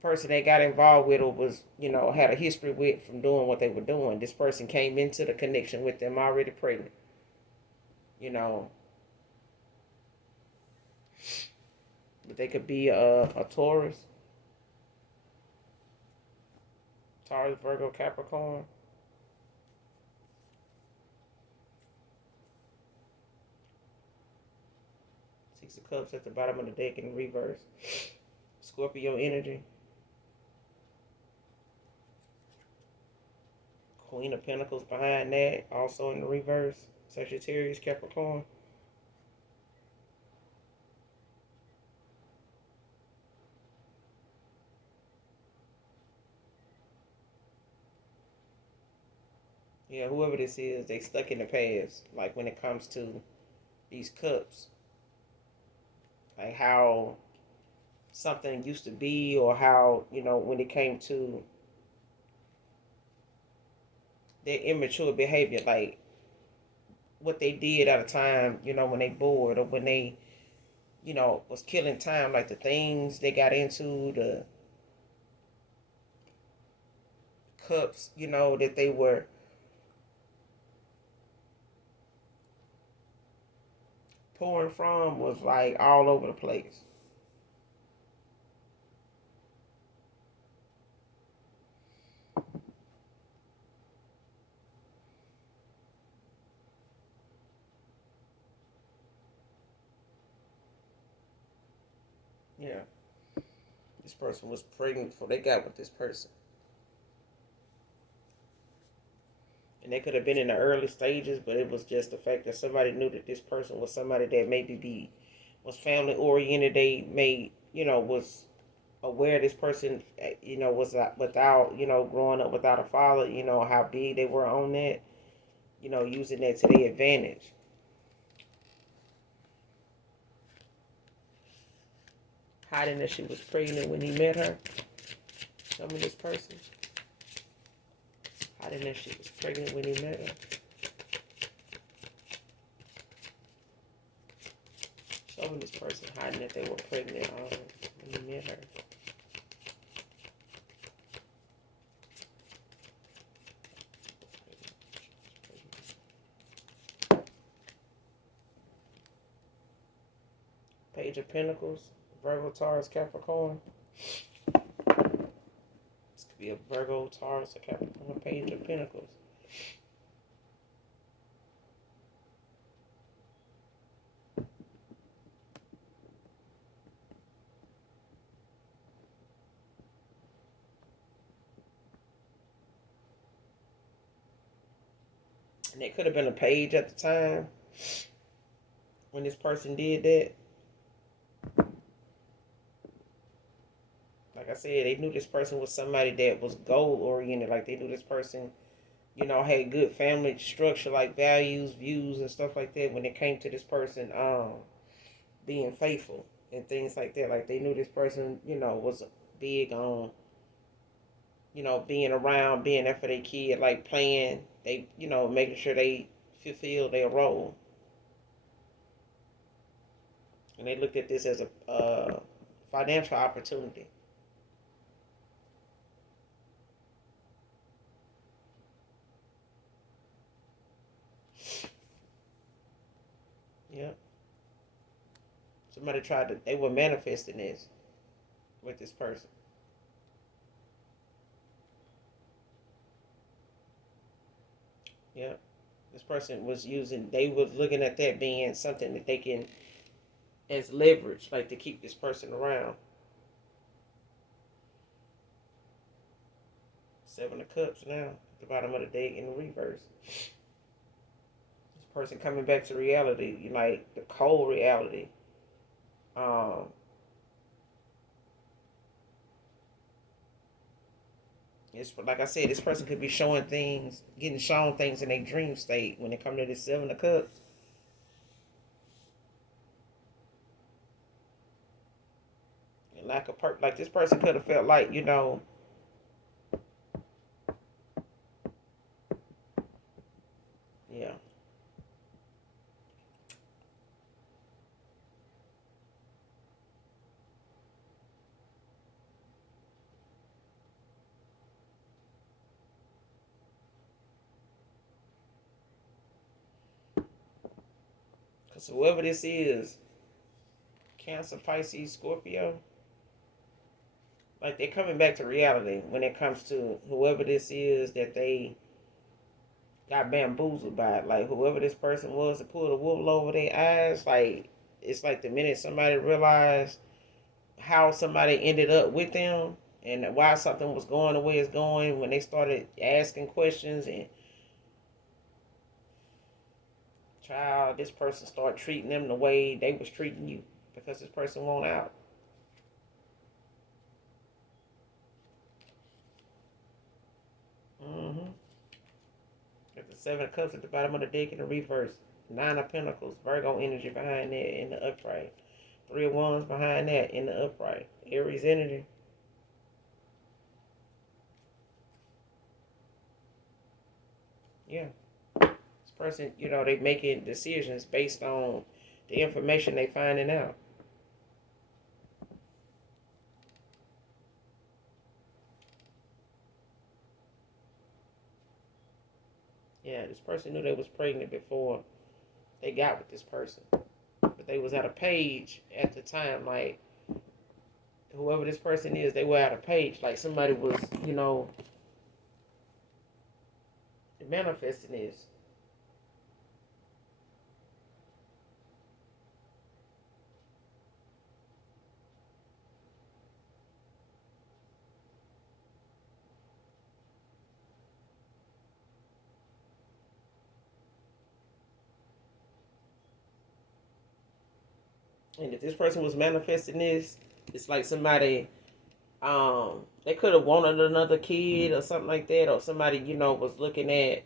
person they got involved with or was, had a history with from doing what they were doing. This person came into the connection with them already pregnant. You know, but they could be a Taurus, Virgo, Capricorn. Six of Cups at the bottom of the deck in reverse. Scorpio energy. Queen of Pentacles behind that, also in the reverse. Sagittarius, Capricorn. Yeah, whoever this is, they stuck in the past. Like when it comes to these cups, like how something used to be, or how, when it came to their immature behavior, like what they did at a time, when they bored, or when they, was killing time, like the things they got into, the cups, that they were pouring from was like all over the place. Yeah, this person was pregnant before they got with this person. And they could have been in the early stages, but it was just the fact that somebody knew that this person was somebody that maybe was family oriented. They may, was aware this person, was without, growing up without a father, how big they were on that, using that to their advantage. Hiding that she was pregnant when he met her. Show me this person. Hiding that she was pregnant when he met her. Show me this person hiding that they were pregnant when he met her. Page of Pentacles, Virgo, Taurus, Capricorn. This could be a Virgo, Taurus, or Capricorn. Page of Pentacles. And it could have been a page at the time when this person did that. Like I said, they knew this person was somebody that was goal oriented. Like they knew this person, had good family structure, like values, views, and stuff like that. When it came to this person, being faithful and things like that. Like they knew this person, was big on, being around, being there for their kid, like playing. They, making sure they fulfill their role. And they looked at this as a financial opportunity. Somebody tried to, they were manifesting this with this person. Yeah. This person was using, they was looking at that being something that they can, as leverage, like to keep this person around. Seven of Cups now, at the bottom of the deck in the reverse. This person coming back to reality, like the cold reality. Um, it's like I said, this person could be showing things, getting shown things in a dream state when it comes to this Seven of Cups. And like this person could have felt like, yeah. Because whoever this is, Cancer, Pisces, Scorpio, like they're coming back to reality when it comes to whoever this is that they got bamboozled by. Like whoever this person was that pulled the wool over their eyes, like it's like the minute somebody realized how somebody ended up with them and why something was going the way it's going, when they started asking questions and child, this person started treating them the way they was treating you because this person won't out. Mm-hmm. Got the Seven of Cups at the bottom of the deck in the reverse. Nine of Pentacles, Virgo energy behind that in the upright. Three of Wands behind that in the upright. Aries energy. Yeah. This person, they making decisions based on the information they finding out. Yeah, this person knew they was pregnant before they got with this person. But they was at a page at the time, like whoever this person is, they were at a page. Like somebody was, manifesting this. And if this person was manifesting this, it's like somebody, they could have wanted another kid or something like that, or somebody, was looking at,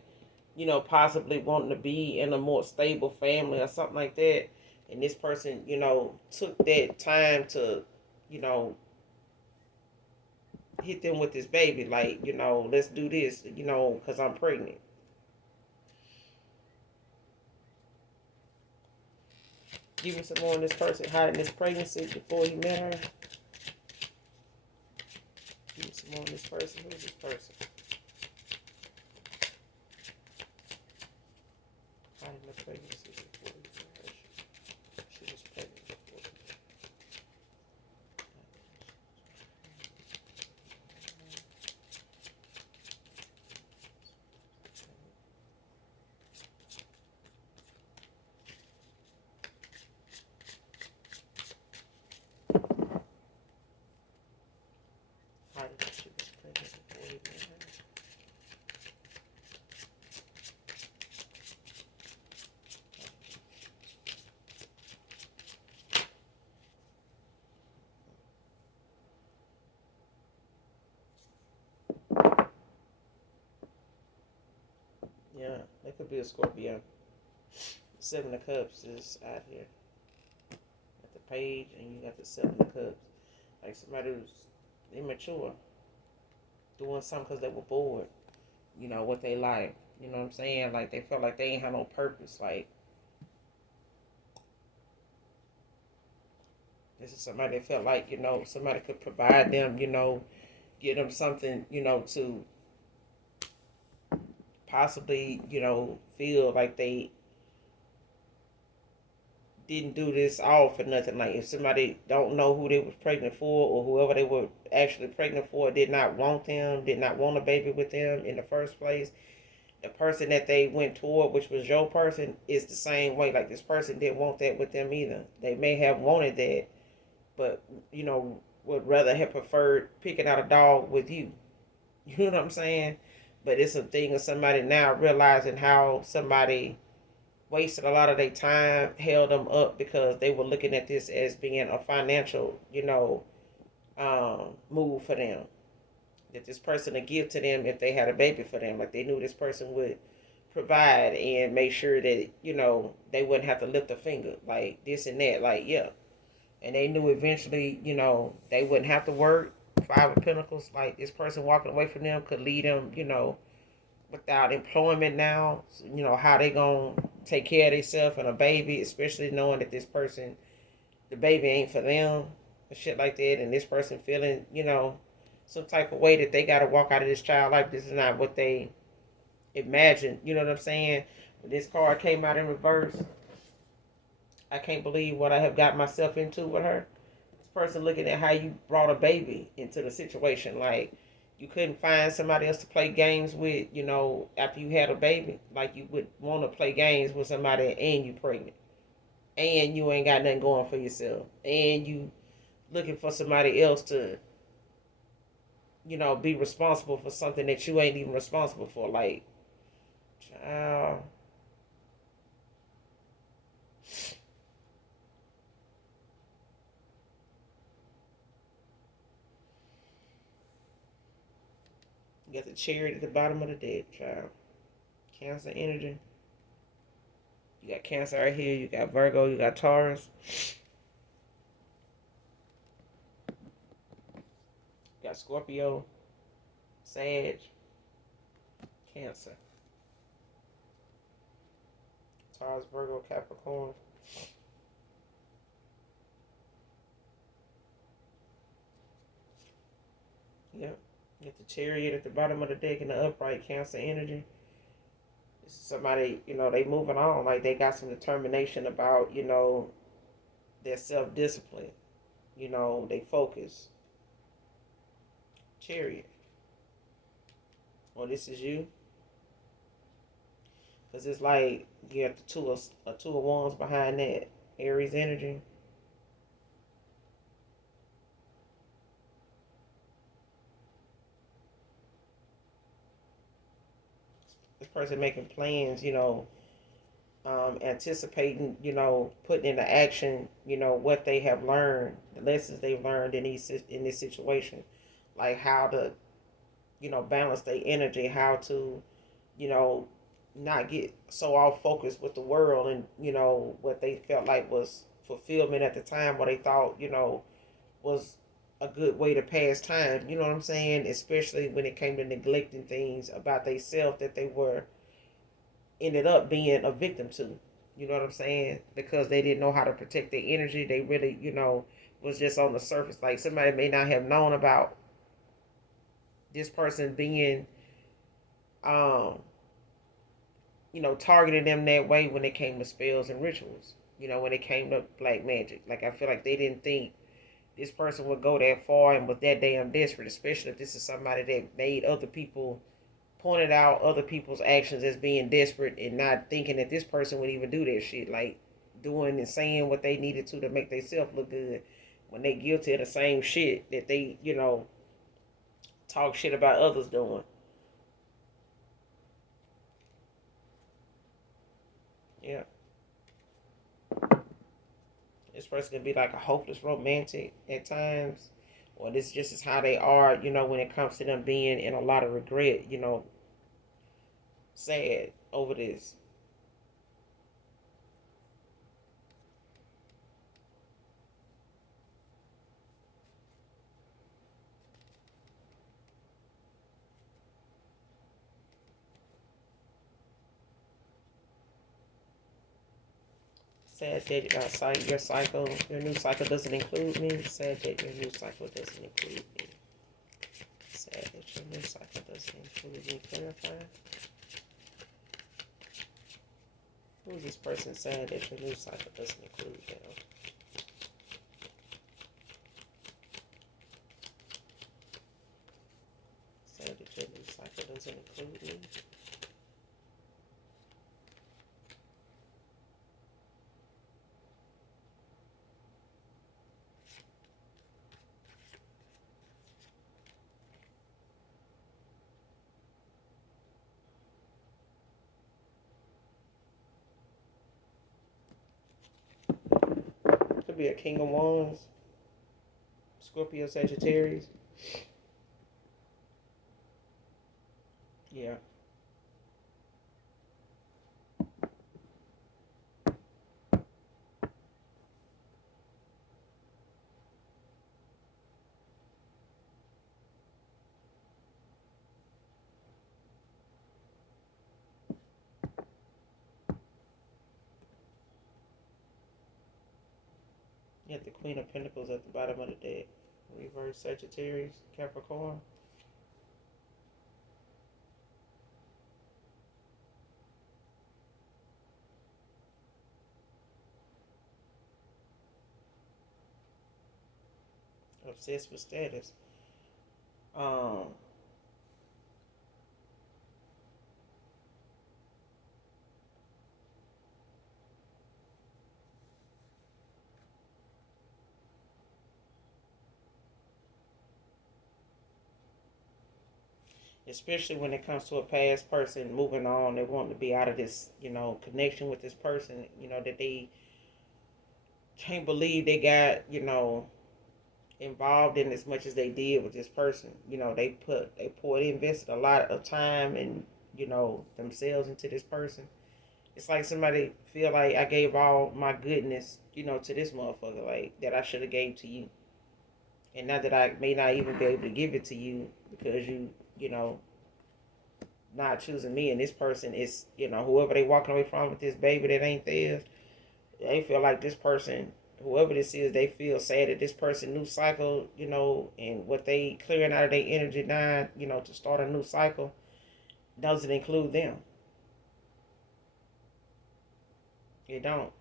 possibly wanting to be in a more stable family or something like that. And this person, took that time to, you know, hit them with this baby, like, let's do this, because I'm pregnant. Give me some more on this person hiding this pregnancy before he met her. Give me some more on this person. Who is this person? Hiding the pregnancy before he met her. She was pregnant before. Hiding that she was pregnant before he met her. Yeah, that could be a Scorpio. Seven of Cups is out here at the page, and you got the Seven of Cups. Like somebody who's immature, doing something because they were bored, what they like. You know what I'm saying? Like they felt like they ain't had no purpose. Like this is somebody that felt like, somebody could provide them, give them something, to possibly, feel like they didn't do this all for nothing. Like if somebody don't know who they was pregnant for, or whoever they were actually pregnant for did not want them, did not want a baby with them in the first place, the person that they went toward, which was your person, is the same way. Like this person didn't want that with them either. They may have wanted that, but would rather have preferred picking out a dog with you. You know what I'm saying? But it's a thing of somebody now realizing how somebody wasted a lot of their time, held them up because they were looking at this as being a financial, move for them. That this person would give to them if they had a baby for them. Like they knew this person would provide and make sure that, they wouldn't have to lift a finger. Like this and that. Like, yeah. And they knew eventually, they wouldn't have to work. Five of Pentacles, like this person walking away from them could lead them, without employment now. So, how they gonna take care of themselves and a baby, especially knowing that this person, the baby ain't for them and shit like that. And this person feeling, some type of way that they got to walk out of this child life. This is not what they imagined. You know what I'm saying? When this card came out in reverse, I can't believe what I have got myself into with her. This person looking at how you brought a baby into the situation. Like, you couldn't find somebody else to play games with, after you had a baby. Like, you would want to play games with somebody and you pregnant. And you ain't got nothing going for yourself. And you looking for somebody else to, be responsible for something that you ain't even responsible for. Like, child. You got the Chariot at the bottom of the deck, child. Cancer energy. You got Cancer right here. You got Virgo. You got Taurus. You got Scorpio. Sag. Cancer. Taurus, Virgo, Capricorn. Yep. You got the Chariot at the bottom of the deck in the upright, Cancer energy. This is somebody, they moving on. Like, they got some determination about, their self-discipline. They focus. Chariot. Well, this is you. Because it's like you have the two of wands behind that. Aries energy. This person making plans, anticipating, putting into action, what they have learned, the lessons they've learned in this situation, like how to, balance their energy, how to, you know, not get so off focus with the world and, what they felt like was fulfillment at the time, what they thought, was a good way to pass time. You know what I'm saying? Especially when it came to neglecting things about themselves that they were ended up being a victim to. You know what I'm saying? Because they didn't know how to protect their energy. They really, was just on the surface. Like somebody may not have known about this person being, um, targeting them that way when it came to spells and rituals. When it came to black magic. Like I feel like they didn't think this person would go that far and was that damn desperate, especially if this is somebody that made other people pointed out other people's actions as being desperate and not thinking that this person would even do that shit. Like doing and saying what they needed to make themselves look good when they guilty of the same shit that they, talk shit about others doing. Yeah. This person can be like a hopeless romantic at times. Or this just is how they are, when it comes to them being in a lot of regret, sad over this. Sad that your cycle, your new cycle doesn't include me. Sad that your new cycle doesn't include me. Sad that your new cycle doesn't include me. Clarify. Who is this person saying that your new cycle doesn't include them? Saying that your new cycle doesn't include me. Could be a King of Wands, Scorpio, Sagittarius. Yeah. You have the Queen of Pentacles at the bottom of the deck. Reverse Sagittarius, Capricorn. Obsessed with status. Um, Especially when it comes to a past person moving on, they want to be out of this, connection with this person, that they can't believe they got, involved in as much as they did with this person. They invested a lot of time and, themselves into this person. It's like somebody feel like I gave all my goodness, to this motherfucker, like that I should have gave to you. And now that I may not even be able to give it to you because you know, not choosing me, and this person is, whoever they walking away from with this baby that ain't theirs, they feel like this person, whoever this is, they feel sad that this person new cycle, and what they clearing out of their energy now, to start a new cycle, doesn't include them. It don't.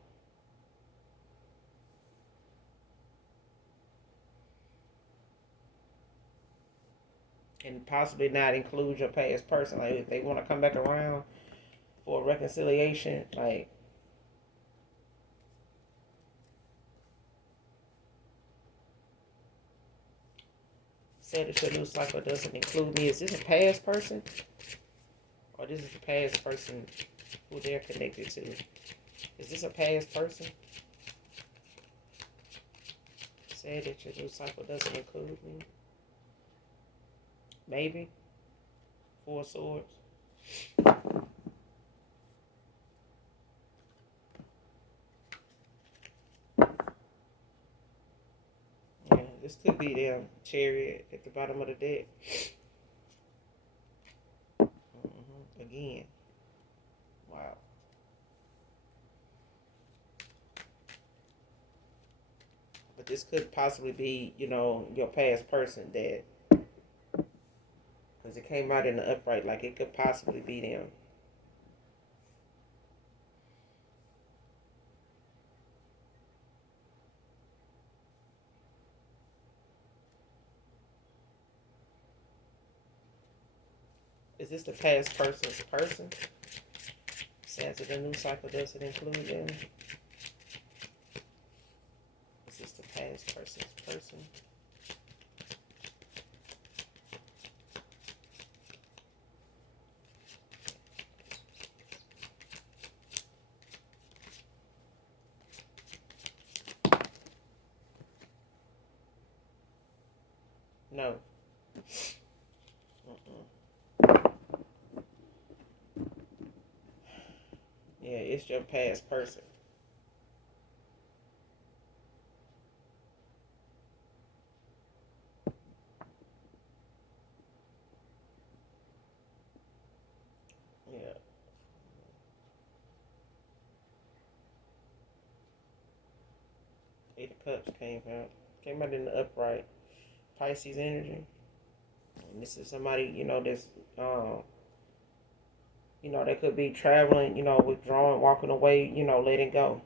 And possibly not include your past person. Like if they want to come back around for a reconciliation, like say that your new cycle doesn't include me. Is this a past person? Or this is the past person who they're connected to? Is this a past person? Say that your new cycle doesn't include me. Maybe. Four of Swords. Yeah, this could be them Chariot at the bottom of the deck. Again. Wow. But this could possibly be, your past person that, because it came out in the upright, like it could possibly be them. Is this the past person's person? Since the new cycle doesn't include them. Is this the past person's person? No. Yeah, it's your past person. Yeah. Eight of Cups came out. Came out in the upright. Pisces energy. And this is somebody, that's They could be traveling, withdrawing, walking away, letting go.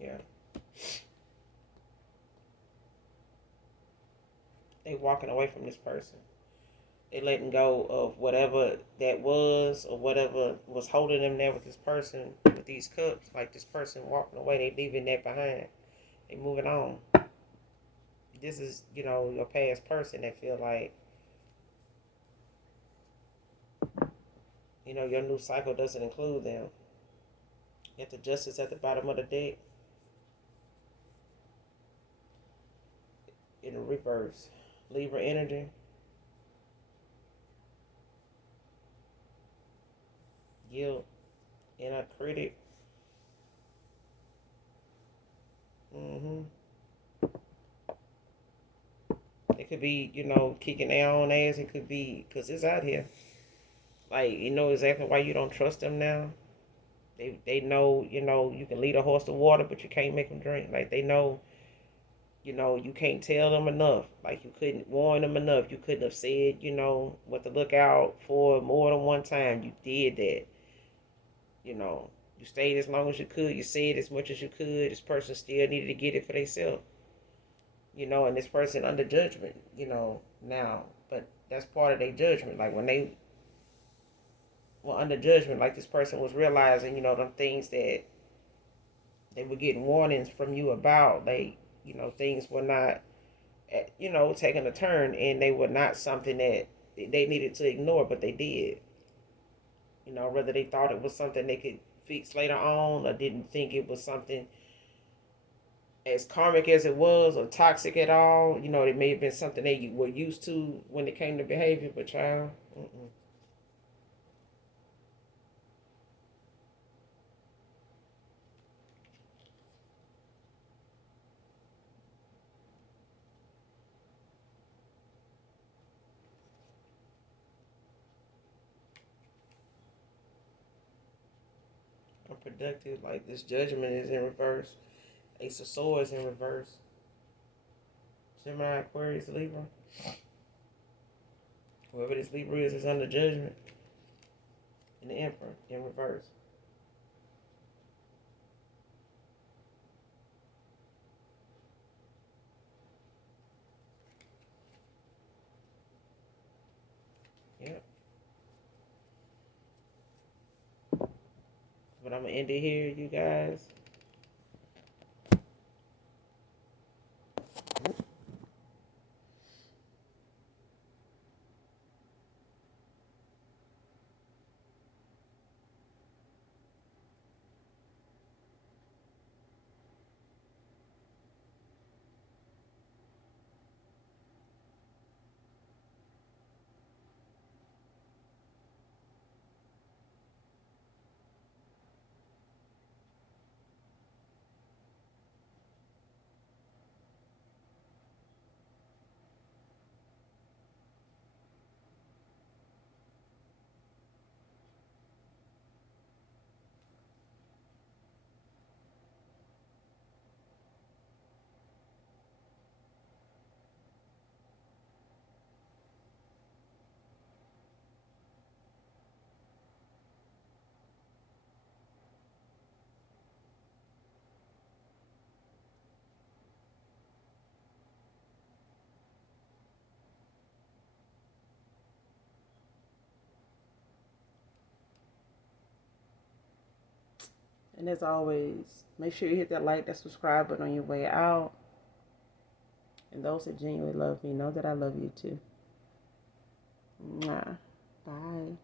Yeah. They walking away from this person. They letting go of whatever that was or whatever was holding them there with this person with these cups. Like this person walking away, they leaving that behind. They moving on. This is, your past person that feel like, your new cycle doesn't include them. At the justice at the bottom of the deck in the reverse. Libra energy. Guilt. Inner critic. Mm-hmm. It could be, kicking their own ass. It could be because it's out here. Like, you know exactly why you don't trust them now. They know, you can lead a horse to water, but you can't make them drink. Like, they know, you can't tell them enough. Like, you couldn't warn them enough. You couldn't have said, what to look out for more than one time. You did that. You know, you stayed as long as you could. You said as much as you could. This person still needed to get it for themselves. And this person under judgment, now. But that's part of their judgment. Like when they were under judgment, like this person was realizing, them things that they were getting warnings from you about. Things were not, taking a turn, and they were not something that they needed to ignore, but they did. Whether they thought it was something they could fix later on or didn't think it was something as karmic as it was or toxic at all. It may have been something they were used to when it came to behavior, but child, unproductive. Like this judgment is in reverse. Ace of Swords in reverse. Gemini, Aquarius, Libra. Whoever this Libra is under judgment. And the Emperor in reverse. Yep. But I'm gonna end it here, you guys. And as always, make sure you hit that like, that subscribe button on your way out. And those that genuinely love me know that I love you too. Mwah. Bye.